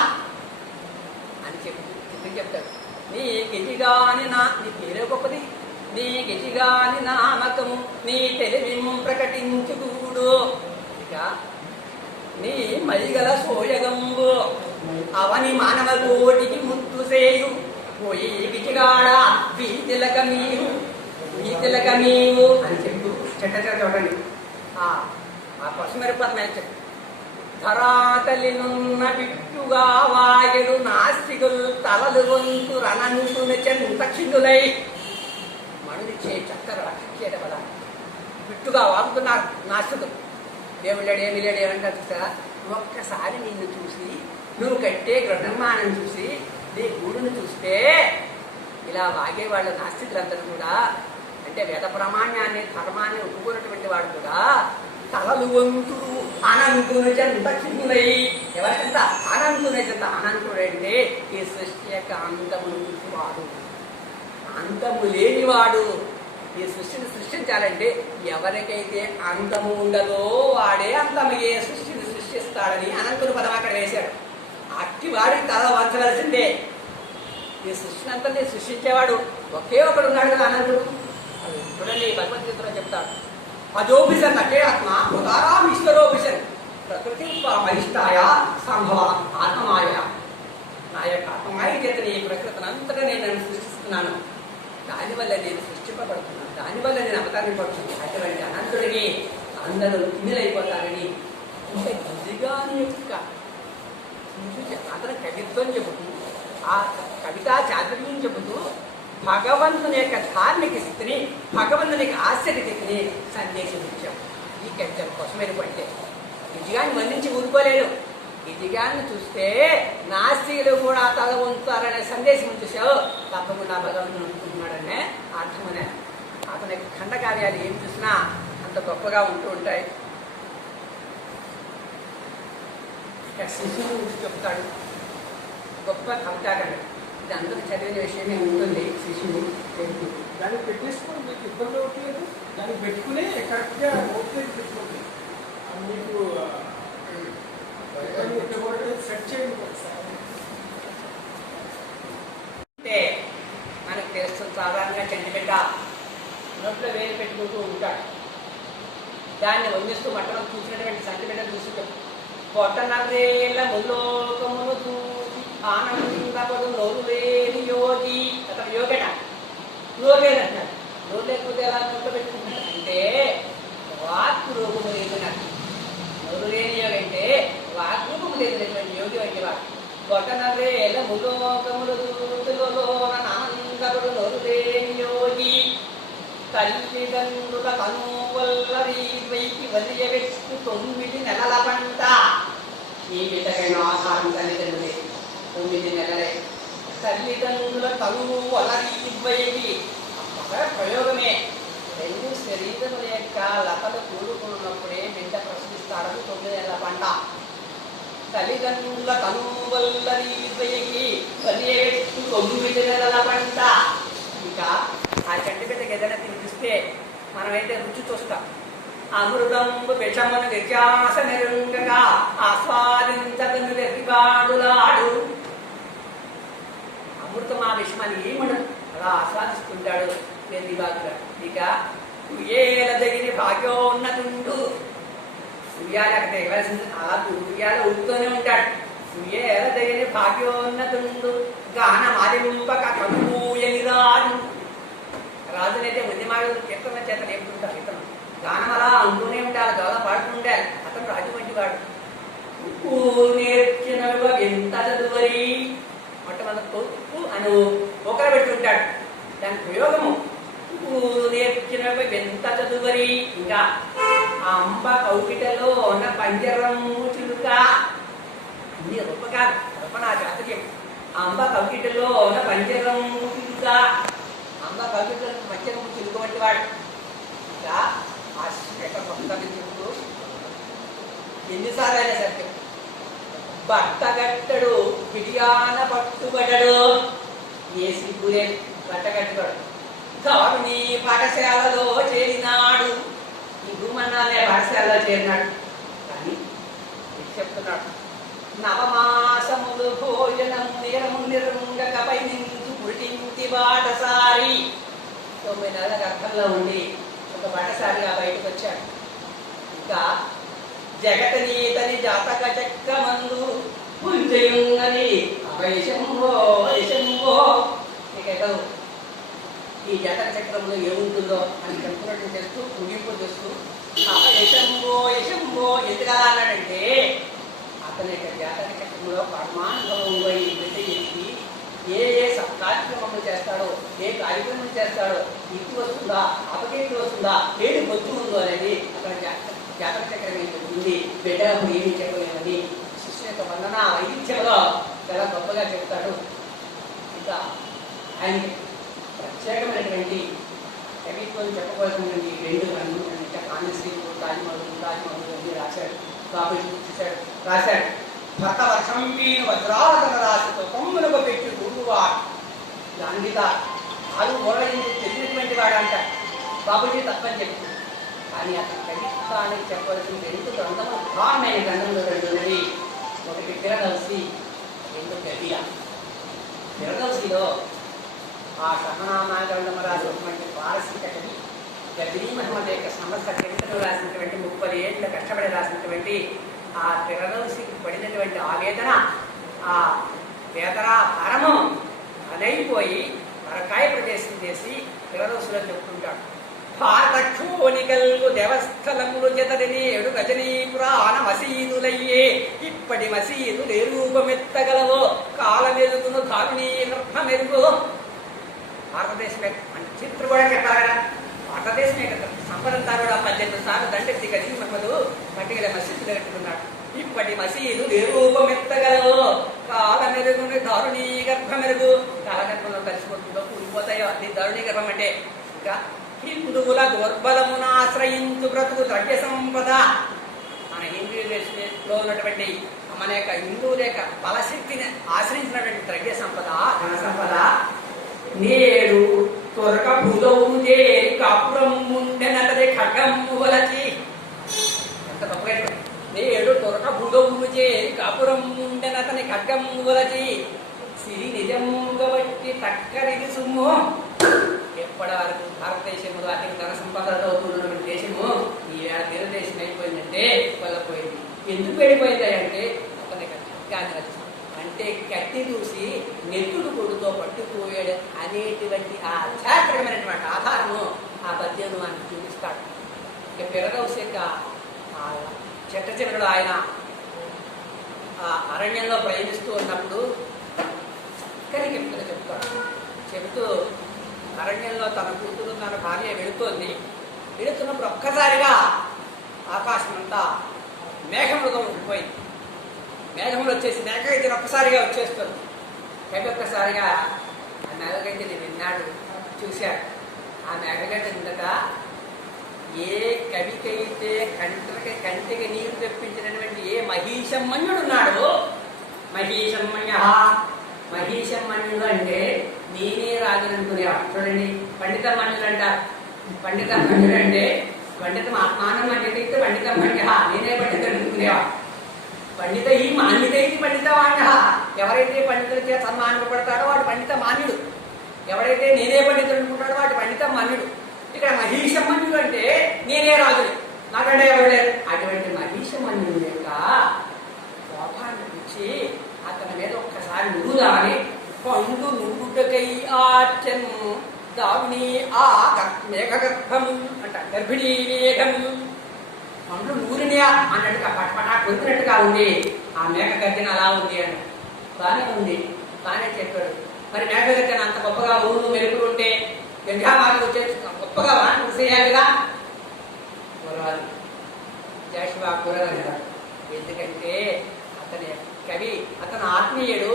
అని చెప్తాడు. నీ గిజిగాని నీ పేరే గొప్పది, నీ గిజిగాని నామకము నీ తెలివిము ప్రకటించుకూడు. ఇక నీ మైగల సోయగంబు అవని మానవ కోటికి ముత్తు సేయు పోయి గిజిగాడా వీతిలక నీవు అని చెప్పు. చెట్ట చూడండి ఆ పసుమెరుపదం చెప్పు. ధరాతలినున్న బిట్టుగా వాయలు నాస్తికులు తలలు వంతు రణంతున చెంతక్షిందులై మనుడిచ్చే చక్కర రక్షించేట కదా బిట్టుగా వాగుతున్నారు నాస్తికులు. దేవుళ్ళేడు ఏమి లేడు ఏమంటారు చూసారా. ఒక్కసారి నిన్ను చూసి నువ్వు కట్టే గృహ నిర్మాణం చూసి నీ గూడును చూస్తే ఇలా వాగేవాళ్ళు నాస్తికులందరూ కూడా, అంటే వేద ప్రామాణ్యాన్ని ధర్మాన్ని ఒప్పుకున్నటువంటి వాడు కూడా తలలు వంతుడు అనంతుని చెంత చిన్నులై, ఎవరికంత అనంతుని చెంత అనంతుడంటే ఈ సృష్టి యొక్క అంతము వాడు, అంతము లేనివాడు. ఈ సృష్టిని సృష్టించాలంటే ఎవరికైతే అంతము ఉండదో వాడే అంతమయ్యే సృష్టిని సృష్టిస్తాడని అనంతుని పదం అక్కడ వేశాడు. అట్టి వాడికి తల వంచవలసిందే. ఈ సృష్టిని అంతా సృష్టించేవాడు ఒకే ఒకడు ఉన్నాడు కదా అనంతుడు. చూడండి భగవద్గీతలో చెప్తాడు, అజోభిషన్ అంటే ఆత్మ ఉదారామీశ్వరోభిషన్ ప్రకృతి మహిష్టాయ సంభవ ఆత్మమాయ. నా యొక్క ఆత్మమాయ చేతని ఈ ప్రకృతిని అంతటా నేను సృష్టిస్తున్నాను, దానివల్ల నేను సృష్టింపబడుతున్నాను, దానివల్ల నేను అవతరింపబడుతున్నాను. అటువంటి అనంతుడికి అందరూ కిన్నెలైపోతారని అంటే గుజిగాని యొక్క అతను కవిత్వం చెబుతూ, ఆ కవితా చాతుర్యం చెబుతూ భగవంతుని యొక్క ధార్మిక స్థితిని, భగవంతుని యొక్క ఆశ్చర్య స్థితిని సందేశం ఇచ్చాం. ఈ కవిత్వం కోసమైన పడితే విజయాన్ని వర్ణించి ఊరుకోలేదు. విజయాన్ని చూస్తే నాస్తికులు కూడా తల ఉంచుతారనే సందేశం చూసావు, తప్పకుండా భగవంతుని ఉంటున్నాడనే అర్థమనే. అతని యొక్క ఖండకార్యాలు ఏం చూసినా అంత గొప్పగా ఉంటూ ఉంటాయి. శిశువు గురించి చెప్తాడు, గొప్ప కవితాకండి. ఇది అందరూ చదివిన విషయమే ఉంటుంది. శిశువు దాన్ని పెట్టేసుకొని మీకు ఇబ్బంది అవ్వట్లేదు, దాన్ని పెట్టుకుని కరెక్ట్గా ఓపెన్ పెట్టుకోండి. మీకు సెట్ చేయండి ఒకసారి. అంటే మనకు తెలుస్తుంది, సాధారణంగా చెండిపెట్ట నోట్లో వేలు పెట్టుకుంటూ ఉంటాడు. దాన్ని వందిస్తూ మట్టలో చూసినటువంటి సంచిపెట్ట చూసి పొట్టనరేళ్ళ ముల్లోకమును చూసి ఆనందపడు నోరు లేని యోగి. అతను యోగట, నోరు లేదంటాడు. నోరు లేకపోతే ఎలా నోట్లో పెట్టుకుంటాడు అంటే వాక్ రూపము లేదన్నాడు. నోరు లేని యోగి అంటే వాక్ రూపము లేదనేటువంటి యోగి వంటి వాడు. పొట్టనరేళ్ళ ముల్లోకములు చూతులలో ఆనందపడు నోరు లేని యోగి. తల్లిదండ్రుల కనువల్లరి వైకి వదిలిపెట్టు 9 నెలల పంట. ఈ బిడ్డకైనా ఆధారం తల్లిదండ్రులే, 9 నెలలే. తల్లిదండ్రుల కనువు వలరి వైకి ప్రయోగమే. 2 శరీరముల యొక్క లతలు కూడుకున్నప్పుడే బిడ్డ ప్రసవిస్తాడని 9 నెలల పంట. తల్లిదండ్రుల కనువల్లరి వైకి వదిలిపెట్టు 9 నెలల పంట. ఇంకా ఆ చెట్టు బిడ్డకి ఏదైనా తినిపిస్తే మనమైతే రుచి చూస్తాం. అమృతంబు విషమును వ్యత్యాస నిరుంగగా ఆస్వాదించదని వెర్రిబాడులాడు. అమృతం ఆ విషమాన్ని ఏముండదు, అలా ఆస్వాదిస్తుంటాడు వెర్రిబాడుగా. ఇక ఉయ్యేల దగ్గర భాగ్యోన్నతుండు. ఉయ్యాలకి ఇవ్వాల్సింది అలా ఉయ్యాల ఊరుతూనే ఉంటాడు. ఉయ్యేల దగ్గర భాగ్యోన్నతుండు గానమారింపక కనుమూయని రాజు. రాజునైతే ఉద్యమాలు కీర్తన చేత నేర్పుతుంటారు. ఇతను గానం అలా అంటూనే ఉండాలి, గౌరవ పాడుతూ ఉండాలి. అతను రాజు వంటి వాడు. నేర్చిన ఎంత చదువరి మొట్టమొదటి ఉప్పు అని ఒకరు పెడుతుంటాడు. దాని ప్రయోగము నేర్చిన ఎంత చదువరి. ఇంకా అంబ కౌకిటలో ఉన్న పంజరము చిలుక. అన్ని రూపకాలు కల్పనా చాతుర్యం. అంబ కౌకిటలో ఉన్న పంజరము చిలుక. అంబ కవితలకు మధ్యము చిలుక వంటి వాడు. ఇంకా చెప్తూ ఎన్నిసార్లు అయినా సరే బట్టగట్టడు బిడియాన పట్టుబడడు. ఏ సిగ్గులే బట్టగట్టుబడు. కారుని పాఠశాలలో చేరినాడు. ఈ భూమన్నాలే పాఠశాలలో చేరినాడు. కానీ చెప్తున్నాడు, నవమాసములు భోజనం నిరము నిరుంగకపై నించు పుట్టింటి బాటసారి. 9 నెలల గర్భంలో ఉండి ఒక బాటసారిగా బయటకు వచ్చాడు. ఇంకా జగతనీతని జాతక చక్రమందు పుంజయున్నది అభయశంభో యశంభో. ఇకటవు ఈ జాతక చక్రంలో ఏముంటుందో అని చెప్పుకున్నట్టు చేస్తూ ముగింపు చేస్తూ అభయశంభో యశంభో ఎందుకలా అన్నాడంటే అతని యొక్క జాతక చక్రంలో పరమానుభవం పోయి బిడ్డ ఎత్తి ఏ ఏ కార్యక్రమం చేస్తాడో, ఏ కార్యక్రమం చేస్తాడో, ఇటు వస్తుందా అపకీర్తి వస్తుందా, ఏది బొత్తు ఉందో అనేది అక్కడ జాతక చక్రం ఏమి చెప్తుంది. బిడ్డ అప్పుడు ఏమీ చెప్పలేమని శిష్యు యొక్క వర్ణన వైవిధ్యంలో చెప్తాడు. ఇంకా ఆయనకి ప్రత్యేకమైనటువంటి కవిత్వం చెప్పబోతున్నటువంటి 2 ఇంకా కాంగ్రెస్లు తాజ్మహల్ అన్నీ రాశాడు. బాబుజీ చూశాడు, రాశాడు. భర్త వర్షం వీణ వజ్రాలను రాసితో కొమ్ములకు పెట్టి గురువాడు గాంధీత ఆలు ఓడైంది తెలిసినటువంటి వాడు అంటాడు. బాబుజీ తప్పని చెప్తుంది. కానీ అతను కవిత్వానికి చెప్పవలసిన 2 గ్రంథములు ప్రధానమైన గ్రంథంలో 2 ఉన్నవి. ఒకటి ఫిరదౌసి, 2 గదియా. ఫిరదౌసిలో ఆ సహనామా గ్రంథము రాసినటువంటి పారసీక కవి గదిరీ మహమ్మద్ యొక్క సమస్త చరిత్రను రాసినటువంటి 30 ఏళ్ళు కష్టపడి రాసినటువంటి ఆ ఫిరదౌసికి పడినటువంటి ఆవేదన, ఆ వేదన భారము అదైపోయి మరకాయ ప్రదేశం చేసి ఫిరదౌసిలో చెప్పుకుంటాడు. భారతక్షోనికల్గు దేవస్థలములు జతడిని 7 గజనీ పురాణ మసీదులయ్యే ఇప్పటి మసీదులు ఏ రూపమెత్తగలవో కాలమెరుగును ధారుణీ గర్భమెరుగు. భారతదేశమే చిత్రం కూడా చెప్పాలి కదా, భారతదేశమే కదా. సంపదంతా కూడా 18 సార్లు దండెత్తి గది మహమ్మదు పట్టిగల మసీదులు కట్టుకున్నాడు. ఇప్పటి మసీదు ఏ రూపమెత్తగలవో కాలమెరుగును ధారుణీ గర్భమెరుగు. కాలగర్భంలో కలిసిపోతుందో కూలిపోతాయో అది ధారుణీ గర్భం అంటే. ఇంకా హిందువుల దుర్బలమును ఆశ్రయించు బ్రతుకు ద్రవ్య సంపద. మన హిందూలో ఉన్నటువంటి మన యొక్క హిందువుల యొక్క బలశక్తిని ఆశ్రయించినటువంటి ద్రవ్య సంపద, ధన సంపద. నేడు త్వరక భూదౌను చేరి కాపురం ఉండెనటది ఖడ్గము వలచి. ఎంత తప్పగా నేడు త్వరక భూదౌను చేరి కాపురం ఉండెనతని ఖడ్గము వలచి సిరి నిజంగా బట్టి తక్కరిది సుమ్ము. ఎప్పటి వరకు భారతదేశంలో అధిక ధన సంపదలతో ఉన్నటువంటి దేశము ఈ తెలుగుదేశం అయిపోయిందంటే వెళ్ళిపోయింది. ఎందుకు వెళ్ళిపోయింది అంటే అతని ఖడ్గాన్ని అంటే కత్తి చూసి నెత్తుడు కొడుతో పట్టుకుపోయాడు అనేటువంటి ఆ చారిత్రకమైనటువంటి ఆధారము ఆ పద్యను మనకు చూపిస్తాడు. ఇక ఫిరదౌసి యొక్క చెట్ట చివరలో ఆయన ఆ అరణ్యంలో ప్రయాణిస్తూ ఉన్నప్పుడు కరికెప్పుగా చెప్తాడు. చెబుతూ అరణ్యంలో తన కూతురు తన భార్య వెళుతున్నప్పుడు ఒక్కసారిగా ఆకాశం అంతా మేఘములతో ఉండిపోయింది. మేఘములు వచ్చేసి మేఘగడ్డిని ఒక్కసారిగా వచ్చేస్తుంది. కవి ఒక్కసారిగా ఆ మేఘగడ్డిని విన్నాడు, చూశాడు. ఆ మేఘగడ్డి ఉండక ఏ కవికైతే కంటికి నీరు తెప్పించినటువంటి ఏ మహీషమ్మన్యుడు ఉన్నాడు, మహీషమ్మన్యుడు అంటే నేనే రాజనుకునేవాడు. చూడండి, పండిత మన్యుడు అంటారు. పండిత మన్యుడు అంటే పండితం ఆత్మానం పండిత పండిత మన్య, నేనే పండితుడు అనుకునేవాడు. పండిత ఈ మాన్యుడైతే పండిత మాన్య. ఎవరైతే పండితుల చేత సన్మానింపబడతాడో వాడు పండిత మాన్యుడు. ఎవరైతే నేనే పండితుడు అనుకుంటాడో వాడు పండిత మాన్యుడు. ఇక్కడ మహీషమన్యుడు అంటే నేనే రాజుని, నాకంటే ఎవరు లేరు. అటువంటి మహీషమన్యుడు యొక్క కోపాన్ని పిచ్చి అతని మీద ఒక్కసారి నురుదాని పండు నురుగుటకై ఆచను దావిని ఆ మేఘగర్భము అంట, గర్భిణీ మేఘము. పండ్లు నూరినియా అన్నట్టుగా పటపటా కొద్దినట్టుగా ఉంది. ఆ మేఘ గర్జన అలా ఉంది అని బాగానే ఉంది, బాగానే చెప్పాడు. మరి మేఘ గర్జన అంత గొప్పగా ఊరు మెరుగులు ఉంటే గంగామాలకు వచ్చే గొప్పగా వాన కురిసేయాలిగా. కురవాలి, జాషువా కురగలరా. ఎందుకంటే అతని కవి, అతను ఆత్మీయుడు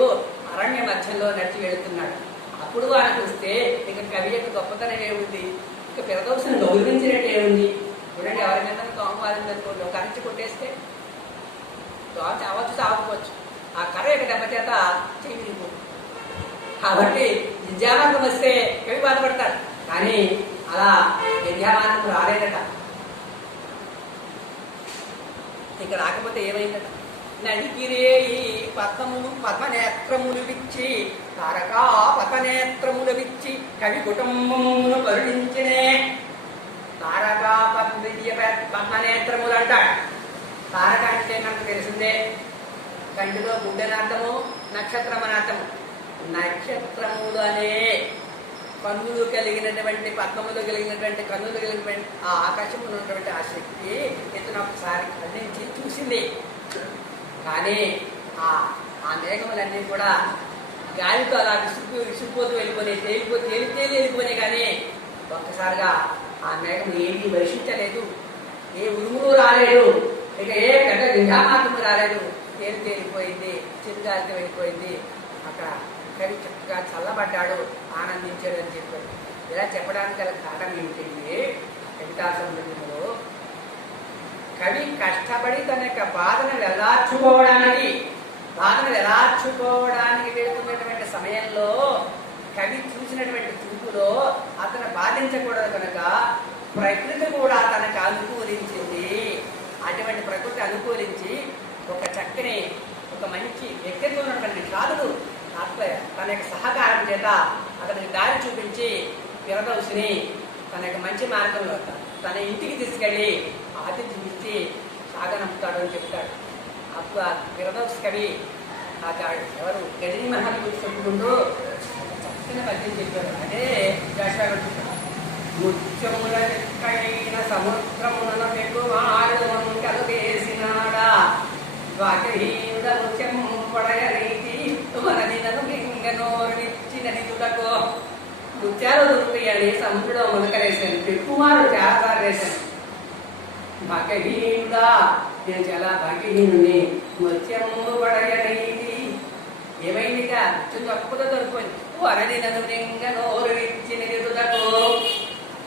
అరణ్య మధ్యంలో నడిచి వెళుతున్నాడు. అప్పుడు వాన చూస్తే ఇక కవి యొక్క గొప్పతనం ఏముంది, ఇక ఫిరదౌసిని గౌరవించినట్టు ఏముంది. చూడండి, ఎవరికైనా దోమ పారిందనుకోండి, ఒక కరించి కొట్టేస్తే దోమ చావచ్చు చావకపోవచ్చు, ఆ కర్ర యొక్క దెబ్బ చేత చెయ్యి. కాబట్టి విద్యామార్గం వస్తే కవి బాధపడతాడు. కానీ అలా విద్యామార్గం రాలేదట. ఇక రాకపోతే ఏమైందట, నడికిరేయి పద్మనేత్రములు విచ్చి తారకా పద్మనేత్రములు విచ్చి కవి కుటుంబమును కరుణించినే. తారకా పద్మనేత్రములు అంటాడు. తారక అంటే మనకు తెలిసిందే, కంటిలో గుడ్డనార్థము, నక్షత్రం అనార్థము. నక్షత్రములు అనే కన్నులు కలిగినటువంటి, పద్మములు కలిగినటువంటి కన్నులు కలిగినటువంటి ఆ ఆకాశం ఉన్నటువంటి ఆ శక్తి ఇతను ఒకసారి ఖండించి చూసింది. కానీ ఆ మేఘములన్నీ కూడా గాలితో అలా విసిరిపోతూ వెళ్ళిపోయి తేలి వెళ్ళిపోయినాయి. కానీ ఒక్కసారిగా ఆ మేఘం ఏమీ వర్షించలేదు, ఏ ఉరుములు రాలేదు, ఇక ఏ పెద్ద విధామాత్రము రాలేదు. తేలిపోయింది, చిరుగాలితో వెళ్ళిపోయింది. అక్కడ కవి చక్కగా చల్లబడ్డాడు, ఆనందించాడని చెప్పాడు. ఇలా చెప్పడానికి గల కారణం ఏమిటంటే కవితా సంబంధంలో కవి కష్టపడి తన యొక్క బాధను వెలార్చుకోవడానికి వెళుతున్నటువంటి సమయంలో కవి చూసినటువంటి చూపులో అతను బాధించకూడదు కనుక ప్రకృతి కూడా తనకు అనుకూలించింది. అటువంటి ప్రకృతి అనుకూలించి ఒక చక్కని ఒక మంచి వ్యక్తిత్వం ఉన్నటువంటి సాధుడు తన యొక్క సహకారం చేత అతనికి దారి చూపించి ఫిరదౌసిని తన యొక్క మంచి మార్గంలో తన ఇంటికి తీసుకెళ్ళి ఆతిథ్యం ఇచ్చి సాగనంపుతాడు అని చెప్తాడు. అప్పుడు ఆ ఫిరదౌస్ కవి ఎవరు గజనీ మహల్ గురించి చెప్పుకుంటూ చక్కని పద్యం చెప్పాడు. అదే ముత్యముల చెక్కైన సముద్రమున పెట్టువాడు కలుగేసినాడా వాకహీనుడ ముత్యం పడయ రీతి మనదినను లింగనోరిచ్చినది తుడకో ముత్యాలు దొరుకుతాయని సముద్రంలో మునకలేశాను, పెట్టుమారు చాలా సార్లు వేశాను. భాగ్యహీనుడా, నేను చాలా భాగ్యహీనుని. ముత్యము పడయ రీతి ఏమైందిగా తప్పుగా దొరుకుని వరదినను లింగనోరిచ్చినది తుడకో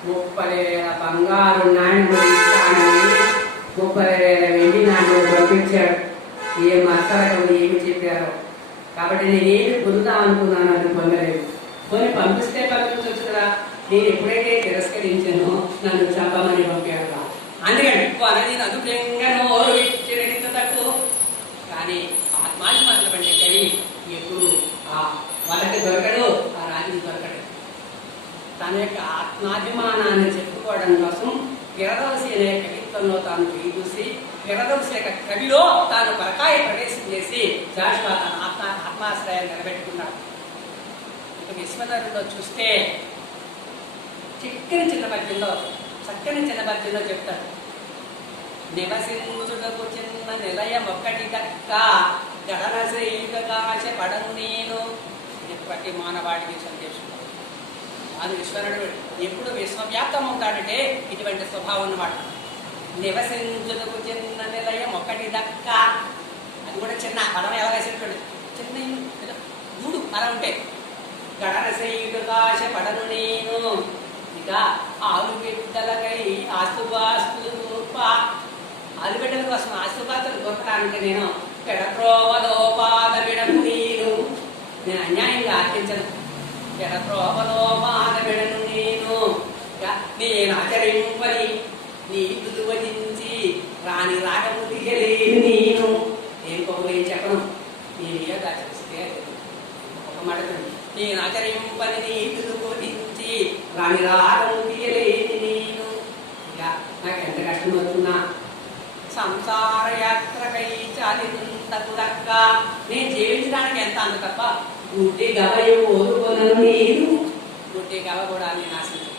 30,000 బంగారు నాణ్యములు ఇస్తానని 30,000 వెండి నాణ్యములు పంపించాడు. ఏం అర్థం ఏమి చెప్పారో. కాబట్టి నేనేమి పొందుదాం అనుకున్నాను, అది పొందలేదు. కొన్ని పంపిస్తే పంపించవచ్చు కదా. నేను ఎప్పుడైతే తిరస్కరించానో నన్ను చంపమని పంపాడు. అందుకని అనేది అనుభవంగానో ఇచ్చినది తక్కువ. కానీ ఆత్మాభిమానటువంటి కవి ఎప్పుడు వాళ్ళకి దొరకడు, ఆ రాజుకి దొరకడు. తన యొక్క ఆత్మాభిమానాన్ని చెప్పుకోవడం కోసం ఫిరదౌసి అనే కవిత్వంలో తాను చూసి ఫిరదౌసి యొక్క కవిలో తాను పరకాయ ప్రవేశం చేసి జాషువా తన ఆత్మాశ్రయాన్ని నిలబెట్టుకున్నాడు. ఇక విశ్వధరులో చూస్తే చక్కని చిన్న పద్యంలో చెప్తాడు. నివసించుటకు చిన్న నిలయం ఒక్కటి దక్క గడన శ్రీకాశ పడను నేను. ఇది ప్రతి మానవాడికి సందేశం. అది విశ్వనుడు ఎప్పుడు విశ్వవ్యాప్తం అవుతాడంటే ఇటువంటి స్వభావం అన్నమాట. నివసించుటకు చిన్న నిలయం ఒకటి దక్క, అది కూడా చిన్న పదం ఎలా వేసేటువంటి చిన్న గూడు అలా ఉంటే గడన శ్రీకాశ పడను నేను. ఇక ఆలు బిడ్డలకై ఆస్తుపాస్తులు ఆలుబిడ్డల కోసం ఆస్తుపాస్తులు దొరకడానికి నేను పెడత్రోవలోపాద విడము నేను అన్యాయంగా ఆర్పించను. పెడత్రోవలోపాద విడను నేను ఆచరింపని నీతులు వధించి రాని రాగము తీయలేను నేను. నేను చెప్పను, నేను ఏదో ఆచరిస్తే ఒక మాట నేను ఆచరింపని నీతులు వధించి రాని రాగము తీయలేని నేను. ఇక నాకు ఎంత కష్టం అవుతున్నా సంసార యాత్రకై చాలింతకు దక్క నేను జీవించడానికి ఎంత అంత తప్ప గుడ్డి గవయం ఓదుకొను నేను. గుడ్డి గవ కూడా నేను ఆశించను.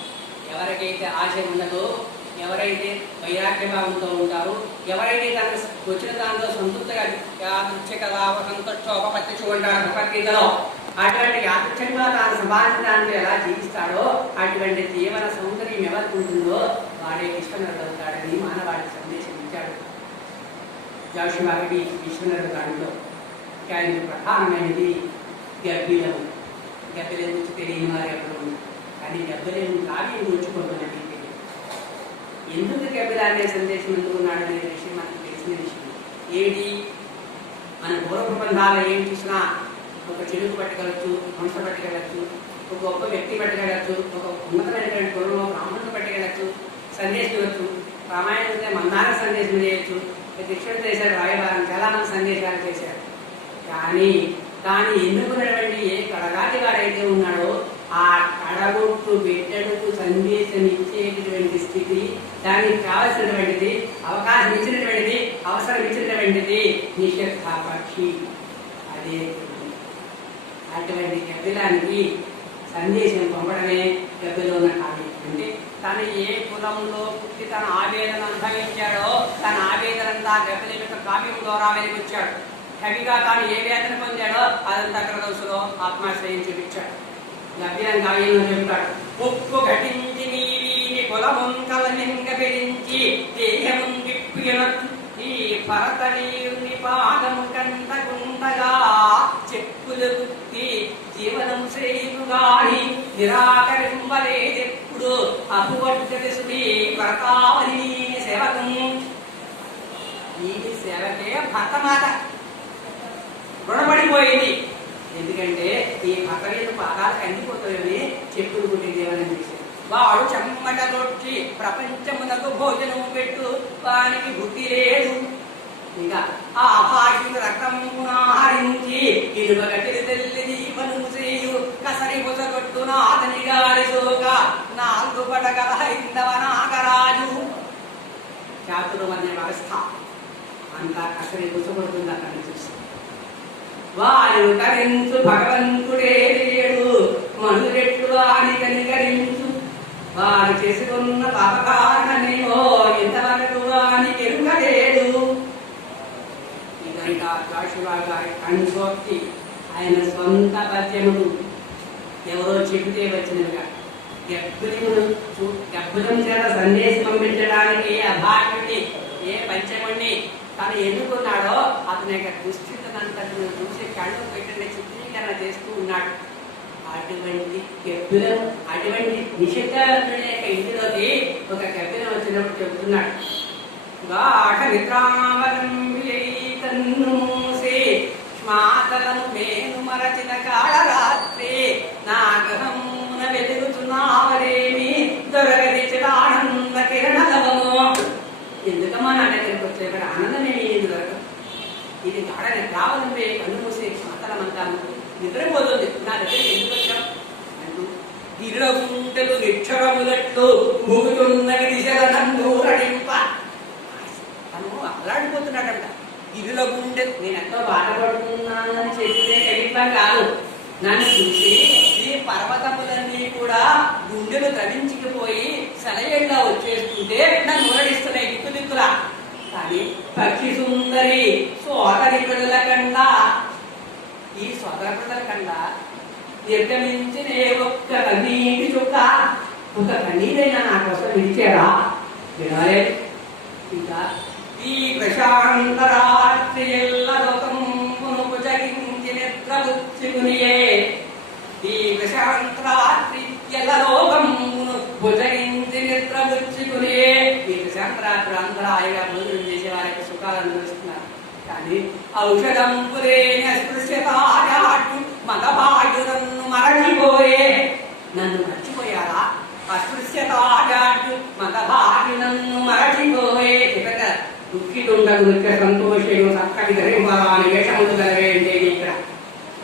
ఎవరికైతే ఆశ ఉండదో, ఎవరైతే వైరాగ్యభావంతో ఉంటారో, ఎవరైతే తనకు వచ్చిన దాంట్లో సంతృప్తిగా యాదృచ్ఛిక లాభ సంతోషోపత్తి చూడాలి భగవద్గీతలో అటువంటి యాదృచ్ఛికంగా తాను సంపాదించడానికి ఎలా జీవిస్తాడో అటువంటి జీవన సౌందర్యం ఎవరికి ఉంటుందో వాడే విశ్వనరుడు అవుతాడని మానవాడికి సందేశం ఇచ్చాడు జాషువాకి. విశ్వనరుడు దాంట్లో ఆయన ప్రధానమైనది గబ్బిలం. గబ్బిలం గురించి తెలియని వారు ఎప్పుడు ఉంది, కానీ గబ్బిలం కావ్యం గుర్చుకుంటున్నది తెలియదు. ఎందుకు గబ్బిలాన్ని సందేశం ఎందుకున్నాడు అనే విషయం మనకు తెలిసిన విషయం. ఏమిటి మన పూర్వ ప్రబంధాలు ఏం చూసినా ఒక చెడుకు పట్టుకెళ్ళచ్చు, హంస పట్టుకెళ్ళచ్చు, ఒక గొప్ప వ్యక్తి పట్టుకెళ్ళచ్చు, ఒక ఉన్నతమైనటువంటి కులంలో బ్రాహ్మణులు పట్టుకెళ్ళచ్చు, సందేశం ఇవ్వచ్చు. రామాయణం మందార సందేశం చేయొచ్చు, శిక్షణ చేశారు, రాయబారం చాలా మంది సందేశాలు చేశారు. కానీ ఎన్నుకున్నటువంటి ఏ కడగాటి వారైతే ఉన్నాడో ఆ కడగొట్టు బిడ్డలకు సందేశం ఇచ్చేటటువంటి స్థితి, దానికి కావలసినటువంటిది, అవకాశం ఇచ్చినటువంటిది, అవసరం ఇచ్చినటువంటిది నిషేధ పక్షి. అదే అటువంటి గబ్బిలానికి సందేశం పంపడమే గబ్బిలో ఉన్న కావ్యం. అంటే తను ఏ కులంలో పుట్టి తన ఆవేదన అనుభవించాడో తన ఆవేదనంతా గబ్బిల యొక్క కావ్యం ద్వారా వెలిగించాడు. కవిగా తాను ఏ వేదన పొందాడో అదంతా క్రదౌసులో ఆత్మాశ్రయం చూపించాడు. గబ్బిలం కావ్యంలో చెప్తాడు. ఉప్పు ఘటించి నీవీని కులముంకల లింగ పెరించి దేహము విప్పినట్టు ఈ భరతవీరుని పాదము కంటకుండగా చెప్పులు నిరాకరింపలేదెప్పుడు అప్పువట్టుడి భర్తావని సేవకం. ఈ సేవకే భర్త మాట రుణపడిపోయింది. ఎందుకంటే ఈ భర్త మీద పాదాలు కందిపోతాయని చెప్పులు కుట్టిదేవని చేశారు. వాడు చెమ్మట రొట్టి ప్రపంచమునకు భోజనం పెట్టు వానికి బుద్ధి లేదు. ఇంకా ఆ భాగ్యుడు రక్తమునాహరించి ఇరువగటిని తెల్లి జీవను చేయు కసరి పొసగొట్టున అతని గారి సోక నాలుగు పడగల హైందవ నాగరాజు. చాతుర్వర్ణ వ్యవస్థ అంతా కసరి పొసగొడుతుంది. అక్కడ చూసి వాడు కరించు భగవంతుడే లేడు మనురెట్లు వాడి కనికరించు. వాడు చేసుకున్న పాపకారణమేమో ఇంతవరకు వాని ఎరుగలేడు. ఇదంతా జాషువా గారి అనుభక్తి. ఆయన సొంత పద్యములు ఎవరో చెబితే వచ్చినవిగా. గర్భుజం చేత సందేశం పంపించడానికి అభాగ్యుడిని ఏ పంచముడిని తను ఎన్నుకున్నాడో అతని యొక్క దుస్థితినంతటిని చూసి కళ్ళు పెట్టిన చిత్రీకరణ చేస్తూ ఉన్నాడు. అటువంటి నిషిద్ధుడి యొక్క ఇంటిలోకి ఒక కపిలం వచ్చినప్పుడు చెబుతున్నాడు. గాఢ నిద్రావలంబికన్ను మూసి శ్మాతలను మేను మరచిన కాళరాత్రి నా గ్రహమున వెలుగుతున్నావరేమి దొరకదిచిన ఆనంద కిరణలవము. ఎందుకమ్మా నా దగ్గరికి వచ్చే ఇక్కడ ఆనందం ఏమి దొరకదు. ఇది గాఢ నిద్రావలంబే కన్ను మూసే శ్మాతలమంతా నిద్రపోతుంది. నా దగ్గరికి ఎందుకు వచ్చాం అంటూ గిరిగుంటలు నిక్షరములట్లు మూగుతున్నది దిశల నన్ను రడింప. తను అల్లాడిపోతున్నాడంట. గిరిల గుండెలు నేను ఎంతో బాధపడుతున్నానని చెప్పితే కవిత్వం కాదు. నన్ను చూసి ఈ పర్వతములన్నీ కూడా గుండెలు ద్రవించిపోయి సెలయేళ్ళ వచ్చేస్తుంటే నన్ను ఊరడిస్తున్నాయి దిక్కు దిక్కులా. కానీ పక్షి సుందరి సోదరి పిల్లల కన్నా ఈ సోదర పిల్లల కన్నా నిర్గమించిన ఒక్క కన్నీటి చుక్క ఒక కన్నీరైనా నా కోసం విడిచారా వినాలే. ఇంకా ఈ ప్రశాంతరాత్రి ఎల్ల లోకమును భుజగించి నిద్రపుచ్చుకునియే. ఈ ప్రశాంతరాత్రి ఎల్ల లోకమును భుజగించి నిద్రపుచ్చుకునియే. ఈ ప్రశాంతరాత్రి అందరూ హాయిగా భోజనం చేసే వారికి సుఖాలు అనుభవిస్తున్నారు. కానీ ఔషధం పురేణ స్పృశ్యతాటు మగభాగ్యురన్ను మరచిపోయే. నన్ను మర్చిపోయారా? అస్పృశ్యతాటు మగభాగ్యునన్ను మరచిపోయే. దుఃఖితుండదు నిత్య సంతోషము చక్కటి ధరింపాలని వేషములు కలవేంటేది. ఇక్కడ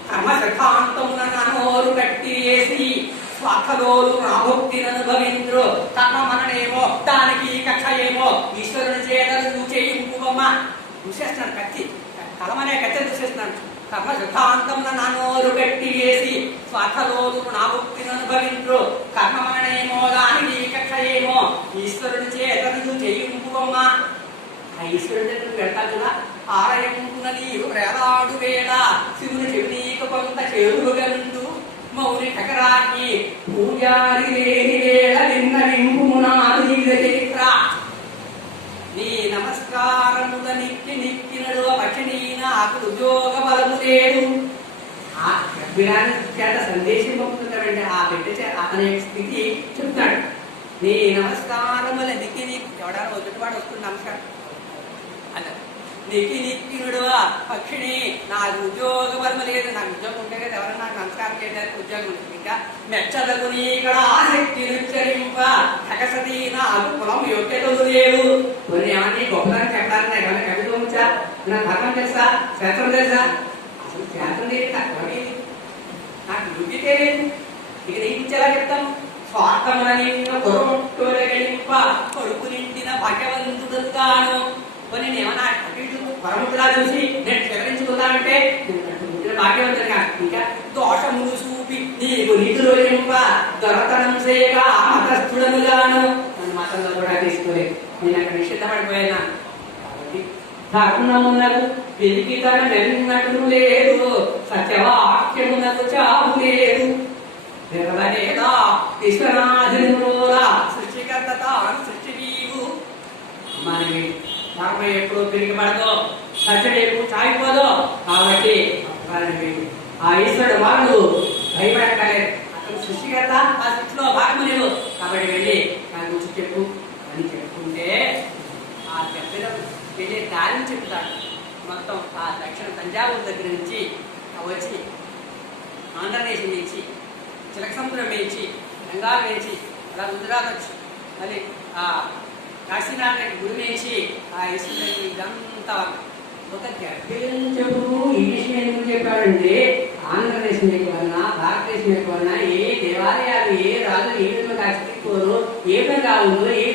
కర్మశతాంతమున నోరు కట్టి వేసి స్వార్థలోలు రాభక్తిని అనుభవించు. తన మననేమో దానికి కక్ష ఏమో ఈశ్వరుని చేతలు చేయింపువమ్మ. చూసేస్తున్నాడు కత్తి, కలమనే కత్తి చూసేస్తున్నాడు. కర్మశతాంతమున నోరు కట్టి వేసి స్వార్థలోలు రాభక్తిని అనుభవించు. కర్మ మననేమో దానికి కక్ష ఏమో ఈశ్వరుని చేతలు చేయింపువమ్మ. ఆ ఈశ్వరుడి దగ్గరికి వెళ్తాడు కదా. ఆలయమున నీవు వేలాడు వేళ శివుని చెవినీక కొంత చేరుగంటూ మౌని చక్రాన్ని పూజారి లేని వేళ నిన్న నింపునాడు చరిత్ర. నీ నమస్కారముల నిక్కి నిక్కినడు పక్షిని నాకు ఉద్యోగ బలము లేడు. ఆ గర్భిణాన్ని చేత సందేశం పంపుతున్నాడంటే ఆ బిడ్డ అతని స్థితి చెప్తాడు. నీ నమస్కారముల నిక్కి నిక్కి ఎవడారో వద్దువాడు వస్తుంది నమస్కారం అన్నారు. నిక్కి నిక్కినుడు పక్షిని నాకు ఉద్యోగ బలము లేదు. నాకు ఉద్యోగం ఉంటే కదా ఎవరన్నా నాకు నమస్కారం చేయడానికి ఉద్యోగం ఉంటుంది. ఇంకా మెచ్చదగు నీ ఇక్కడ ఆసక్తి ఉచ్చరింప కకసతి నాకు కులం యోగ్యతలు లేవు. కొన్ని ఏమన్నా గొప్పదాన్ని చెప్పడానికి నాకు ఏమైనా కవిత ఉంచా? నాకు ధర్మం తెలుసా? శాస్త్రం తెలుసా? అసలు శాస్త్రం లేదు, నాకు నాకు యోగ్యత లేదు. ఇక నీకు ఎలా చెప్తాను? స్వార్థములని కొరగలింప కొడుకు నిండిన భాగ్యవంతుడుగాను. కొన్ని ఏమన్నా పరములా చూసి నేను వివరించుకున్నానంటే భాగ్యవంతుడు కాదు. ఇంకా దోషములు చూపి నీకు నీతిలో నింప దొరతనం చేయగా మతస్థుడనుగాను. నన్ను మతంలో కూడా తీసుకోలేదు. నేను అక్కడ నిషిద్ధపడిపోయాను. కాబట్టి ధర్మమునకు వెలికితన వెన్నట్టు లేదు, సత్యవాక్యమునకు చావు లేదు. విరవలేదా విశ్వనాథునిలా సృష్టికర్త తాను సృష్టి నీవు. మనకి ధర్మ ఎప్పుడు తిరిగిపడదో, సత్యం ఎప్పుడు సాగిపోదో. కాబట్టి ఆ ఈశ్వరుడు వాళ్ళు భయపడక్కలేదు. అతను సృష్టికర్త ఆ సృష్టిలో భాగము నీవు కాబట్టి వెళ్ళి నా గురించి చెప్పు అని చెప్పుకుంటే ఆ చెప్పిన వెళ్ళే దారిని చెప్తాడు. మొత్తం ఆ దక్షిణ తంజావూరు దగ్గర నుంచి వచ్చి ఆంధ్రదేశం నుంచి చిలక సముద్రం వేయించి గంగా వేయించి అలా గుజరాత్ వచ్చి మళ్ళీ ఆ కాశీనాథ్ గుడి వేయించి ఆ ఇసుక ఇదంతా ఒక చెప్పు. ఈ విషయం ఎందుకు చెప్పాడంటే ఆంధ్రదేశం ఎక్కువన్నా భారతదేశం ఎక్కువన్నా ఏ దేవాలయాలు ఏ రాజులు ఏ విధంగా కట్టిపోరు ఏ విధంగా ఉందో ఏం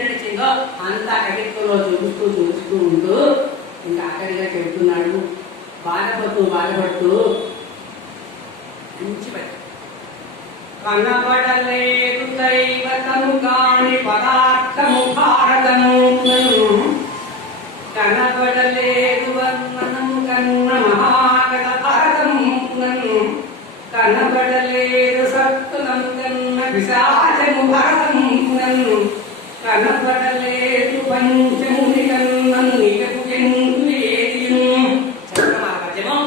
నడిచిందో అంతా కటిత్వంలో చూస్తూ ఉంటూ ఇంకా ఆఖరిగా చెబుతున్నాడు. బాధపడుతూ మంచి పని కనబడలేదు దైవతము కాని పదార్థము భారతము కనబడలేదు వర్ణనము కన్న మహాకథ భారతము కనబడలేదు సత్తునము కన్న విశాచము భారతము కనబడలేదు పంచముని కన్నను నిగపు జంతు ఏదియును చంద్రమాపద్యము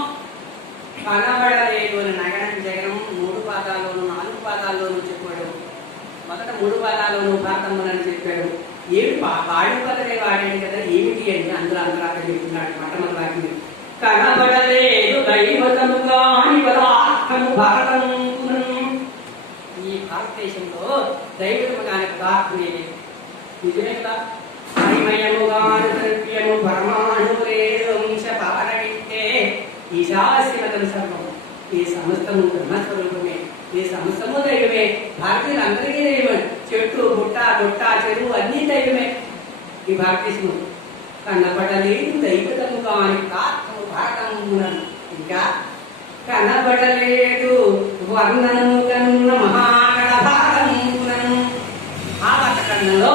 కనబడలేదు అని నగనం జగనం 3 పాదాల్లోనూ 4 పాదాల్లోనూ చెప్పాడు. మొదట 3 పాదాల్లోనూ భారతమ్మని చెప్పాడు. ఏమి పాడు పదలే వాడాడు కదా ఏమిటి అంటే అందులో అంతరార్థం చెప్తున్నాడు. మొట్టమొదటి వాక్యం కనబడలేదు దైవతము కాని పదార్థము భారతము. ఈ భారతదేశంలో దైవతము కాని పదార్థమే నిజమే కదా. పరిమయము కాని ద్రవ్యము పరమాణు లేదు వంశ పారవింటే ఈశాశ్వతం సర్వం. ఈ సమస్తము బ్రహ్మస్వరూపమే. ఈ సమస్తము దైవమే. భారతీయులందరికీ దైవమే. చెట్టు పుట్ట గుట్ట చెరువు అన్నీ దైవమే. ఈ భారతదేశము కనబడలేదు దైవతము కాని పదార్థము భారతము. ఇంకా కనబడలేదు వర్ణనము కన్న మహాకళ భారతము. ఆ వర్ణకంలో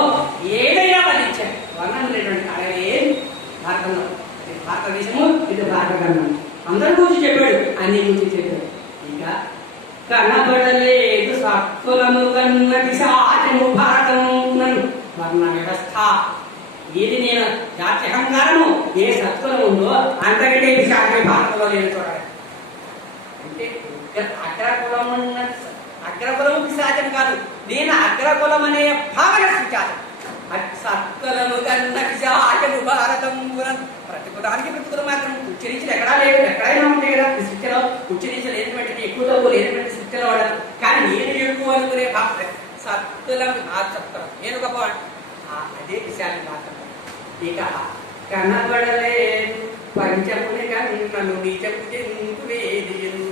ఏదైనా వర్ణించారు. వర్ణన లేటువంటి అడవే భారతంలో. భారతదేశము ఇది భారతఖండం. అందరి గురించి చెప్పాడు, అన్ని గురించి చెప్పాడు. ఇంకా కనబడలేదు సత్తులము కన్న పిశాచము భారతము. వర్ణ వ్యవస్థ ఏది నేను జాత్యహంకారము ఏ సత్తులం ఉందో అంతకంటే పిశాచమే భారతంలో నేను చూడాలి. అంటే అగ్రకులము పిశాచం కాదు, నేను అగ్రకులం అనే భావన పిశాచం. సత్తులము కన్న పిశాచము భారతము. ప్రతిపదానికి ప్రతిపదం మాత్రం ఉచ్చరించలు ఎక్కడా లేదు. ఎక్కడైనా ఉంటాయి కదా శిక్షలో ఉచ్చరించలు లేనటువంటిది ఎక్కువ తక్కువ లేనటువంటి శిక్షలో వాడాలి. కానీ నేను ఎక్కువ అనుకునే భాష సత్తులం ఆ సత్తులం నేను గొప్ప అదే విషయాన్ని మాత్రం. ఇక కనబడలేదు పంచముని కన్నను నీచము జంతువేదియను.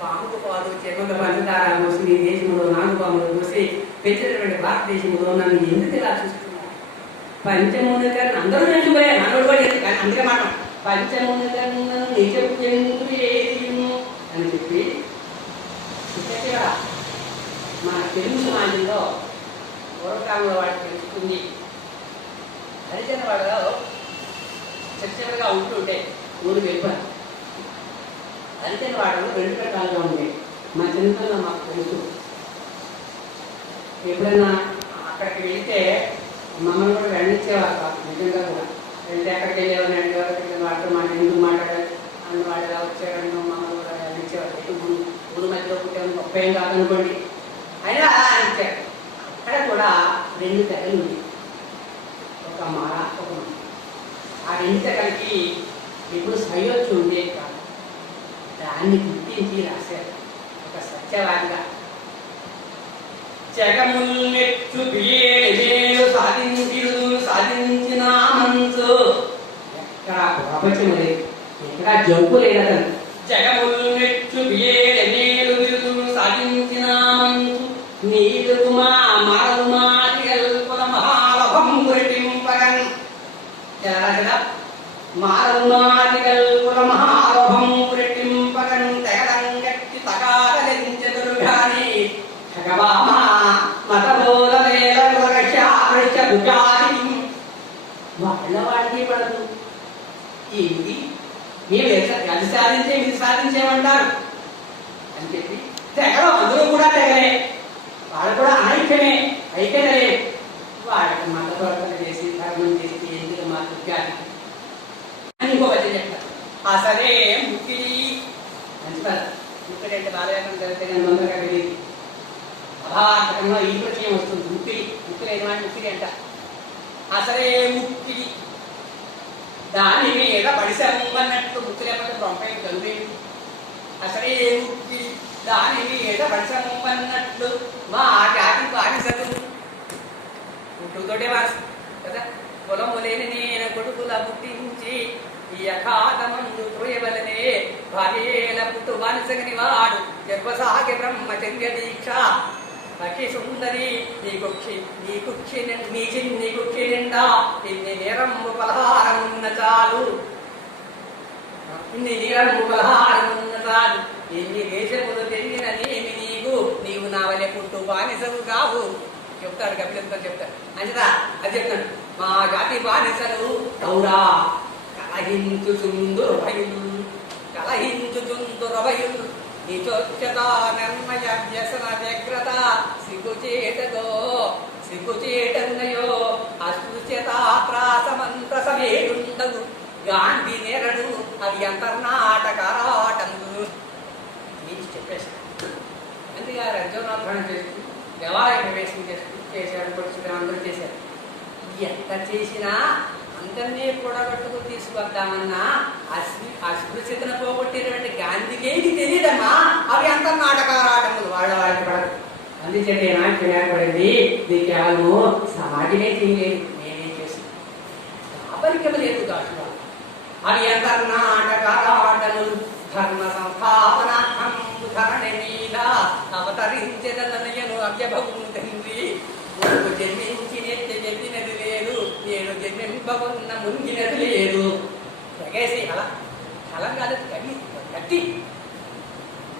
పాముకు పాలు చెమక పంచదార మోసి నీ దేశంలో 4 పాములు మోసి పెంచినటువంటి భారతదేశంలో నన్ను ఎందుకు ఇలా చూస్తున్నారు? పంచముని కన్నా అందరూ నేర్చుకోలేదు, నన్ను కూడా కానీ అందుకే మాట పంచముని కన్నా నిజపు జంతువేదియను అని చెప్పి మన తెలుగు సమాజంలో పూర్వకాలంలో వాటికి తెలుసుకుంది. హరిజన వాడలో చర్చలుగా ఉంటుంటే ఊరు వెళ్ళారు. హరిజన వాడలో 2 రకాలుగా ఉండే. మా చిన్నతనంలో మాకు తెలుసు. ఎప్పుడైనా అక్కడికి వెళ్తే మమ్మల్ని కూడా వెళ్ళించేవారు కాదు. నిజంగా కూడా వెళ్తే ఎక్కడికి వెళ్ళేవారు అంటే వాటితో మాట ఎందుకు మాట్లాడాలి అన్న వాడు ఎలా వచ్చాడని మమ్మల్ని కూడా వెళ్ళించేవారు. ఊరు మధ్యలో పుట్టాను గొప్ప ఏం కాదనుకోండి అయినా అలా అనిపించారు. అక్కడ కూడా 2 తెగలు ఉంది, ఒక మాల ఒక మంది. ఆ 2 తెగలకి ఇప్పుడు సయోచ్చు ఉండే కాదు. దాన్ని గుర్తించి రాశారు ఒక సత్యవాదిగా. జగమున్నెచ్చు బియేలు సాధించిన మనసు ఎక్కడ ప్రపంచం లేదు, ఎక్కడ జంపు లేదతను. జగమున్నెచ్చు బియేలు సాధించిన మనసు నీరు మా మారు మాటిగల్పుల మహాలభం రెట్టింపగన్. కదా మారు మాటిగల్పుల మహాలభం రెట్టింపగన్ తెగలంగట్టి తగాదలించెదురు గాని భగవామా మతబోధవేల వాళ్ళ వాడికి పడదు. ఏంటి మేము అది సాధించే మీరు సాధించేమంటారు అని చెప్పి తెగలు అందరూ కూడా తెగలే, వాళ్ళు కూడా అనైక్యమే. ఐక్యతలే. వాళ్ళకి మత ప్రవర్తన చేసి ధర్మం చేసి ఎందుకు మా దుర్గాది అని ఇంకో వచ్చి చెప్తారు. అసలే ముక్కిడి మంచి పద. ముక్కడి అంటే బాలయాకం జరిగితే కానీ తొందరగా వెళ్ళేది. అభావార్థకంగా ఈ ప్రత్యయం వస్తుంది. ముక్కిలి ముక్కిలి అయిన వాడిని ముక్కిలి అంట. అసలే ముక్కిలి దాని మీద పడిసమ్మన్నట్టు ముక్కు లేకపోతే రొంపై కలువేంటి. అసలే ముక్కిలి దాని మీద పడిసమ్మన్నట్లు మా జాతి బానిసలు పుట్టుతోటే వారసు కదా. పొలము లేని నేను కొడుకుల పుట్టించి ఈ అఖాతమందు త్రోయవలనే భార్యేల పుట్టు బానిసగని వాడు గర్భసాగి బ్రహ్మచర్య దీక్ష అఖి సుందరి నీ కుక్షి నిండా ఇన్ని నీరమ్ము పలహారమున్న చాలు, ఇన్ని నీరమ్ము పలహారమున్న చాలు, ఎన్ని దేశములు తెలియననేమి నీవు నా వలె పుట్టు బానిసవు కావు చెప్తాడు. కపిలంతో చెప్తాడు. అంచేత అది చెప్తాడు. మా జాతి బానిసలు గౌరా కలహించుచుందురు భయులు నిచోచ్యత నిర్మయ వ్యసన వ్యగ్రత సిగ్గుచేటన్నయో అస్పృశ్యత త్రాసమంత సమేడుండదు గాంధీ నేరడు అవి అంతర్నాటకారాటందు నీకు చెప్పేశాడు. అందుకే రజోనాథ్రణం చేస్తూ దేవాలయ ప్రవేశం చేశాడు. పరిస్థితులు అందరూ చేశారు. ఎంత చేసినా అందరినీ కూడగట్టుకు తీసుకొద్దామన్నా అస్పృశ్యతను పోగొట్టినటువంటి గాంధీకి తెలియదమ్మా అవి అంత నాటకారాటములు వాళ్ళకి పడదు. అందుచేత నాట్యం ఏర్పడింది. ఇది కేవలము సమాధినే చేయలేదు, నేనే చేసి అపరికం లేదు కాదు. అవి అంత నాటకారాటములు ధర్మ సంస్థాపనార్థం ధరణి మీద అవతరించదనయను అభ్యభవును తండ్రి. నువ్వు జన్మించి నెత్తి చెప్పినది లేదు, నేను జన్మింపకున్న ముంగినది లేదు. తెగేసి అలా కలం కాదు కవి గట్టి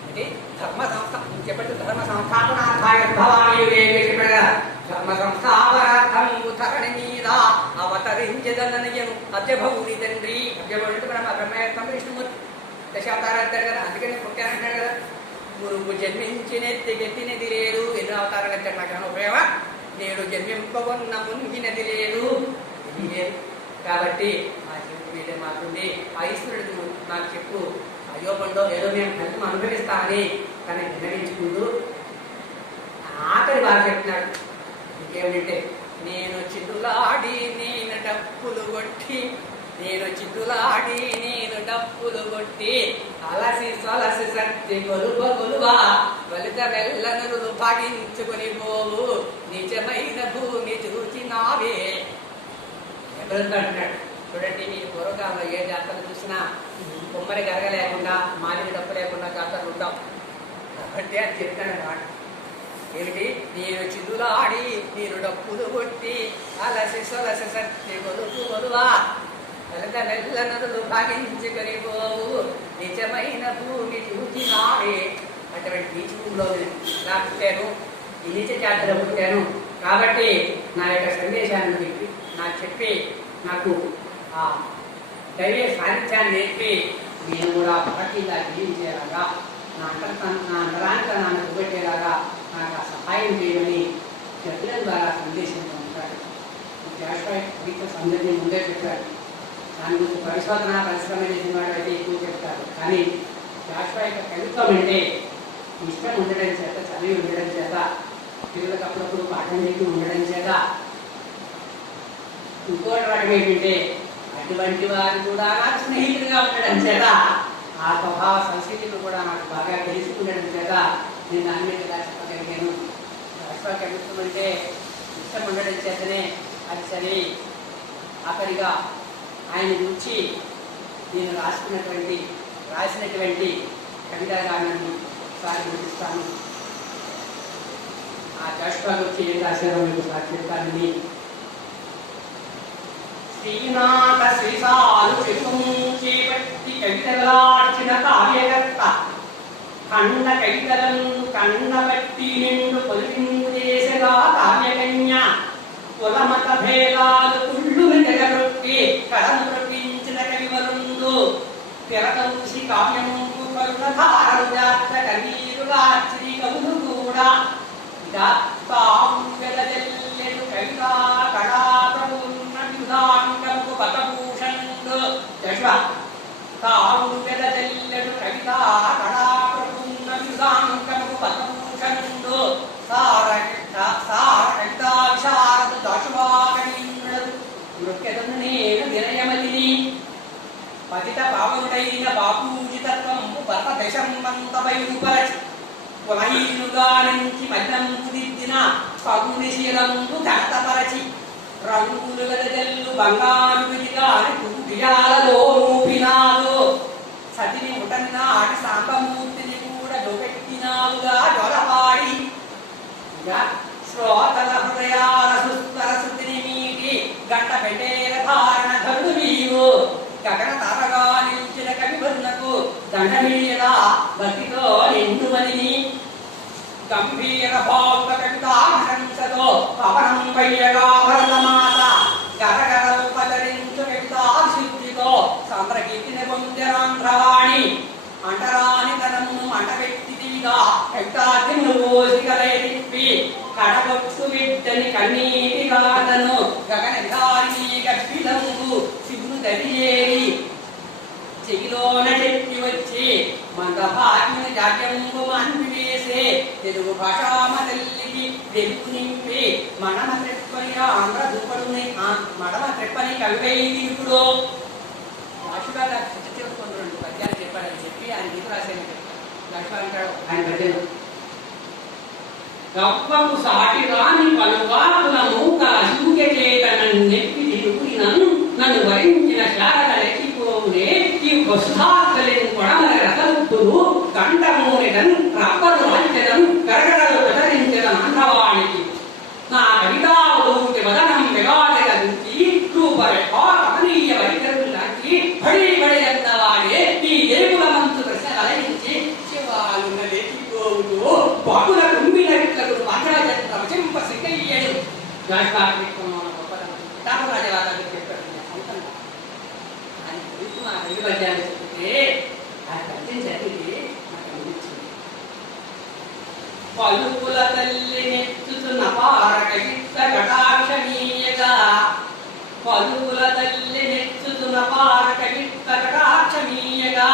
అంటే ధర్మ సంస్థ చెప్పండి. ధర్మ సంస్థాపనార్థాయ చెప్పాడు. ధర్మ సంస్థాపనార్థం ధరణి మీద అవతరించదనయను అభ్యభవుని తండ్రి. అభ్యభవుడు బ్రహ్మయత్నం విష్ణుమూర్తి దశావతారాలు కదా. అందుకని పుట్టానంటాడు కదా. గురువు జన్మించినెత్తికెత్తినది లేదు. ఎన్నో అవతారాలు వచ్చాడు. నాకు ఉపయోగం. నేను జన్మింపకున్న ముంగినది లేదు. కాబట్టి మా చెప్పు వీళ్ళే మాకుంది. ఆ ఈశ్వరుడు నాకు చెప్పు అయ్యో పండో ఏదో మేము ఫలితం అనుభవిస్తామని తనని విన్నవించుకుంటూ ఆఖరి వారు చెప్తున్నాడు. ఇంకేమిటంటే నేను చిత్తులాడి నేను డప్పులు కొట్టి అలసి సొలసి శక్తి కొలువా ఫలిత మెల్లనులు భాగించుకుని పోవు నిజమైన భూమి చూచినావే. ఎవరు అంటున్నాడు చూడండి. మీరు పూర్వకాలంలో ఏ జాతరలు చూసినా కొమ్మరి గరగ లేకుండా మాదిరి డప్పు లేకుండా జాతరలు ఉంటాం. కాబట్టి అది చెప్తాడు అన్నమాట. ఏమిటి? నేను చిదులాడి నేను డప్పులు కొట్టి అలసి సొలసి శక్తి కొలువా ఫలిత మెల్లనులు భాగించుకొని పోవు నిజమైన భూమి చూచినావే. అటువంటి నీచ భూమిలో నా పుట్టాను, ఈ నీచ జాతర పుట్టాను. కాబట్టి నా యొక్క సందేశాన్ని చెప్పి నాకు ఆ దైవ సాన్నిధ్యాన్ని నేర్పి నేను కూడా పార్టీలా జీవించేలాగా నా అంతరాంతరాన్ని చూపెట్టేలాగా నాకు ఆ సహాయం చేయమని చెప్పడం ద్వారా సందేశంతో ఉంటాడు. అందరినీ ముందే చెప్పాడు. దాని గురించి పరిశోధన పరిశ్రమ చేసిన వాడు అయితే ఎక్కువ చెప్తారు. కానీ జాషువా యొక్క కవిత్వం అంటే ఇష్టం ఉండడం చేత, చదివి ఉండడం చేత, పిల్లలకు అప్పుడప్పుడు పాఠం చెప్పి ఉండడం చేత, ఇంకోటి రకం ఏంటంటే అటువంటి వారు కూడా నాకు స్నేహితులుగా ఉండడం చేత, ఆ స్వభావ సంస్కృతులు కూడా నాకు బాగా తెలిసి ఉండడం చేత నేను దాని మీద ఇలా చెప్పగలిగాను. జాషువా కవిత్వం అంటే ఇష్టం ఉండడం చేతనే అది చదివి ఆఖరిగా ఆయన గురించి నేను రాసినటువంటి కవితా గానాన్ని ఒకసారి గుర్తిస్తాను. ఆ జాషువా గురించి ఏం రాశారో మీకు ఒకసారి చెప్తానని. శ్రీనాథ శ్రీసాలు చేపట్టి కవితలార్చిన కావ్యకర్త ఖండ కవితలను కన్నబట్టి నిండు పొలిందు చేసగా కావ్యకన్య కులమత భేదాలు కుళ్ళు జగరొట్టి కడను ప్రపించిన కవివరుండు తెరకూసి కావ్యము కరుణధారలు జాత కవీరుగా శ్రీ కవులు కూడా వెలజల్లెడు కవితా కళాప్రపూర్ణ విధాంకము పదభూషణుడు తాము వెలజల్లెడు కవితా కళాప్రపూర్ణ విధాంకము పదభూషణుడు సార విషమంత బయలుపరచి కులహీనుగా నుంచి మధ్యంపు దిద్దిన పగుని శీలంబు ఘనతపరచి రంగులు వెదజల్లు బంగారు విడిగాని కుటియాలలో రూపినావు సతిని ముటన్న ఆటి సాంబమూర్తిని కూడా జోపెట్టినావుగా జొలపాడి శ్రోతల హృదయాల సుస్తర శుద్ధిని మీటి గంట పెట్టేల ధారణ ధరుడు నీవు గగన తారగా నిలిచిన కవివర్ణకు దండమీద భక్తితో నిండుమని గంభీర భావ కవితాంశతో పవనం పయ్యగా భరతమాత గరగరల్పచరించు కవితాశుద్ధితో సంద్రకీర్తిని పొందరాంధ్రవాణి అంటరాని తనమును అంటపెట్టిదిగా కవితాగ్నిను ఓసికలై తిప్పి కడగొట్టు బిడ్డని కన్నీటి గాథను గగనధారి గప్పిలంగు శివును దరియేరి చెగిలోన చెట్టి వచ్చి మందభాగ్యుని జాడ్యంబు మాన్పివేసే తెలుగు భాషామ తల్లికి వెలుగు నింపి మడమ త్రెప్పని ఆంధ్ర దూపడుని మడమ త్రెప్పని కవివై దిగుడు రాశిగారు చేసుకుని 2 పద్యాలు చెప్పాడని చెప్పి ఆయన గీత రాశాను లక్ష్మణ్ ఆయన పద్యం గప్పకు సాటి రాని పలువాకుల మూక అసూయ చేత నన్ను నెప్పి దిగుని నన్ను వరించిన శారదలెక్కిపోవునే ఈ వసుధాకలిని కొడమల రథలుప్పులు గంటమూనిదన్ రప్పలు రాజ్యదన్ గరగడలు ప్రసరించదన్ అంధవాణికి నా కవితావధూతి వదనం వివాదగంచి రూపరేఖాకమనీయ వైఖరులాంటి బడి బడి అన్నవాడే ఈ దేవుల మంచు ప్రశ్న కలగించి శివాలున్న లేచిపోవుతూ బాగుల కుంభిన విట్లకు మంగళజంత్ర వచింప సిగ్గయ్యడు రాజవాదాలు చెప్పారు సొంతంగా ఆయన గురించి మా తెలుగు పద్యాన్ని చెప్తే ఆ పద్యం చదివి నాకు అనిపించింది పలుకుల తల్లి నెచ్చుతున్న పారకయుక్త కటాక్షమీయగా పలుకుల తల్లి నెచ్చుతున్న పారకయుక్త కటాక్షమీయగా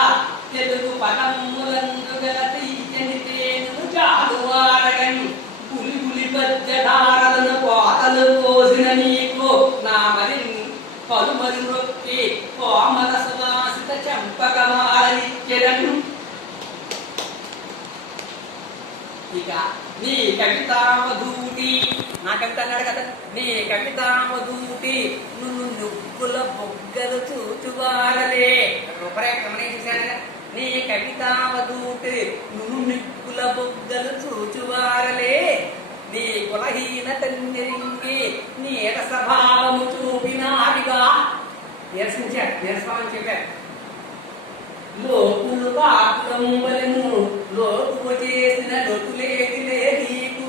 తెలుగు పదములందు గల తీయని తేను జాదువారగని పులి పులి పద్యధారలను కోతలు కోసిన నీకు నా మరి పలుమరి నొక్కి కోమల సువాసిత చంపకమాలనిచ్చెదను ఇక నీ కవితామధూటి నా కవిత అన్నాడు కదా నీ కవితామధూటి నువ్వు నువ్వుల బొగ్గలు చూచువారలే రూపరేఖమనే చూశాను నీ కవితామధూటి నువ్వు నిప్పుల బొగ్గలు చూచువారలే నీ కులహీన తండ్రికి నీడ స్వభావము చూపినాడిగా నిరసించాడు నిరసమని చెప్పారు లోకులు పాకులంబలను లోకువ చేసిన లొటులేదిలే నీకు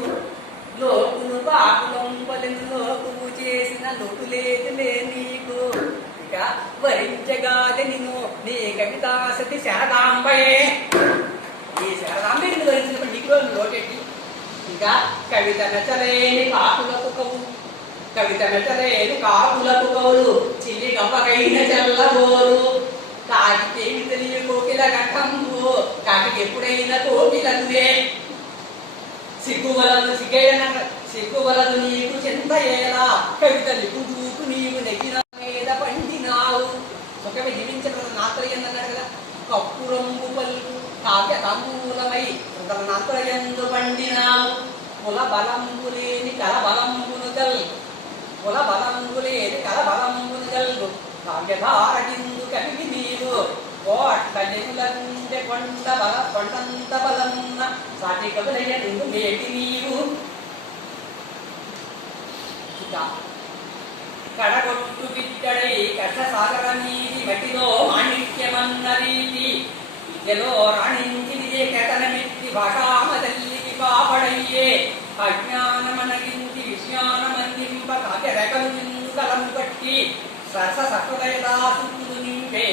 లోకులు పాకులంబలను లోకువ చేసిన లొటులేదిలే నీకు ఇక వరించగాది నిన్ను నీ కవితాసతి శారదాంబయే ఈ శారదాంబే నిన్ను వరించినప్పుడు నీకు లోటెట్టి ఇంకా కవిత నచ్చలేని కాకులకు కవులు కవిత నచ్చలేని కాకులకు కవులు చిల్లి గవ్వకైన చల్లబోరు కాకికేమి తెలియ కోకిల కంఠంబు కాకి ఎప్పుడైనా కోకిలే సిగ్గువలదు సిగ్గువలదు నీకు చింతయేలా కవిత లిపుదూకు నీవు నెగ్గిన మీద పండినావు ఒకవే జీవించిన నాత్రయ్యన్నాడు కదా కప్పురంబు పలుకు కావ్య తాంబూలమై నాత్రయందు పండినావు కుల బలంబు లేని కల బలంబును కల్ కుల బలంబు లేని కల బలంబును కల్గు కావ్యధారగిందు కవికి నీవు కోట్లెకులంటే కొండంత బలమున్న సాటి కవులయ్య నిన్ను మేటి నీవు కడగొట్టు బిడ్డడై కష్టసాగర నీటి మట్టిలో మాణిక్యమన్న రీతి విద్యలో రాణించి విజయ కథనమిత్తి భాషామ తల్లికి పాపడయ్యే అజ్ఞానమనగించి విజ్ఞానమందింప కావ్య రేఖలు నిన్ను కలము కట్టి సరస సహృదయదాసుడు నింపే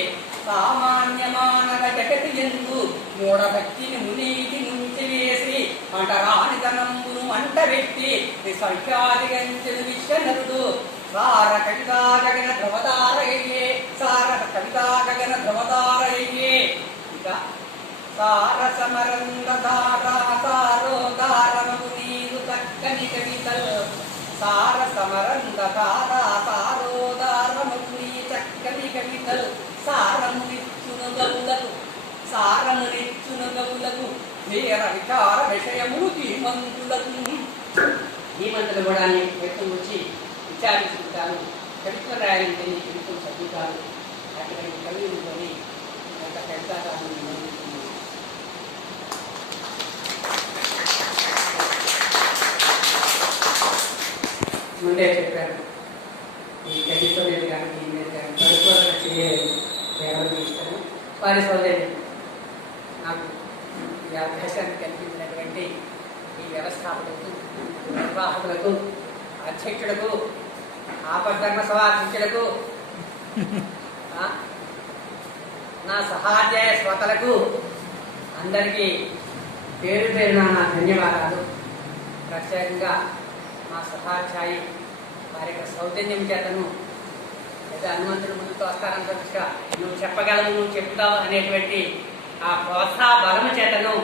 సామాన్య మానవ జగతి ఎందు మూఢభక్తిని మునీటి నుంచి వేసి అంటరానితనంబును అంటబెట్టి సంఖ్యాదిగంచెను విశ్వనరుడు సార కవితా గగన ధ్రువతారయ్యే సార కవితా గగన ధ్రువతారయ్యే ఇక సార సమరంగ ధారా సారోదారము నీరు చక్కని కవితలు సార సమరంగ ధారా సారోదారము నీ చక్కని కవితలు సారమునిచ్చును వీర విచార విషయములు ధీమంతులు కూడా వ్యక్తం వచ్చి విచారించుకుంటాను, చరిత్ర రాయాలంటే నీ చరిత్ర చదువుతాను, అటువంటి కవిని ఒక పెద్దాన్ని ముందే చెప్పాను. ఈ కవితో నేను కానీ దీని మీద కానీ పరిశోధన చేయాలని ఇష్టము. పరిశోధన నాకు ఈ అవకాశాన్ని కల్పించినటువంటి ఈ వ్యవస్థాపకులకు, నిర్వాహకులకు, అధ్యక్షులకు, ఆపద్ధర్మ సభ అధ్యక్షులకు, నా సహాధ్యాయ శ్రోతలకు అందరికీ పేరు పేరున నా ధన్యవాదాలు. ప్రత్యేకంగా మా సహాధ్యాయి వారి యొక్క సౌజన్యం చేతను లేదా హనుమంతుడు ముందుకు వస్తారని దృష్ట్యా నువ్వు చెప్పగలవు, నువ్వు చెప్తావు అనేటువంటి ఆ ప్రోత్సాహ బలము చేతను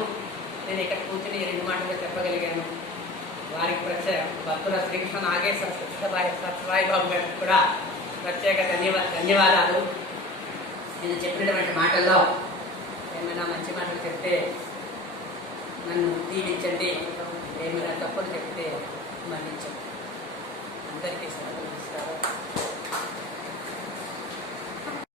నేను ఇక్కడ కూర్చుని 2 మాటలు చెప్పగలిగాను. వారికి ప్రత్యేక భక్తుల శ్రీకృష్ణ నాగేశ్వర సత్యసాయి బాబు గారికి కూడా ప్రత్యేక ధన్యవాదాలు. నేను చెప్పినటువంటి మాటల్లో ఏమైనా మంచి మాటలు చెప్తే నన్ను దీవించండి, ఏమైనా తప్పులు చెప్తే మన్నించండి. అందరికీ సెలవు.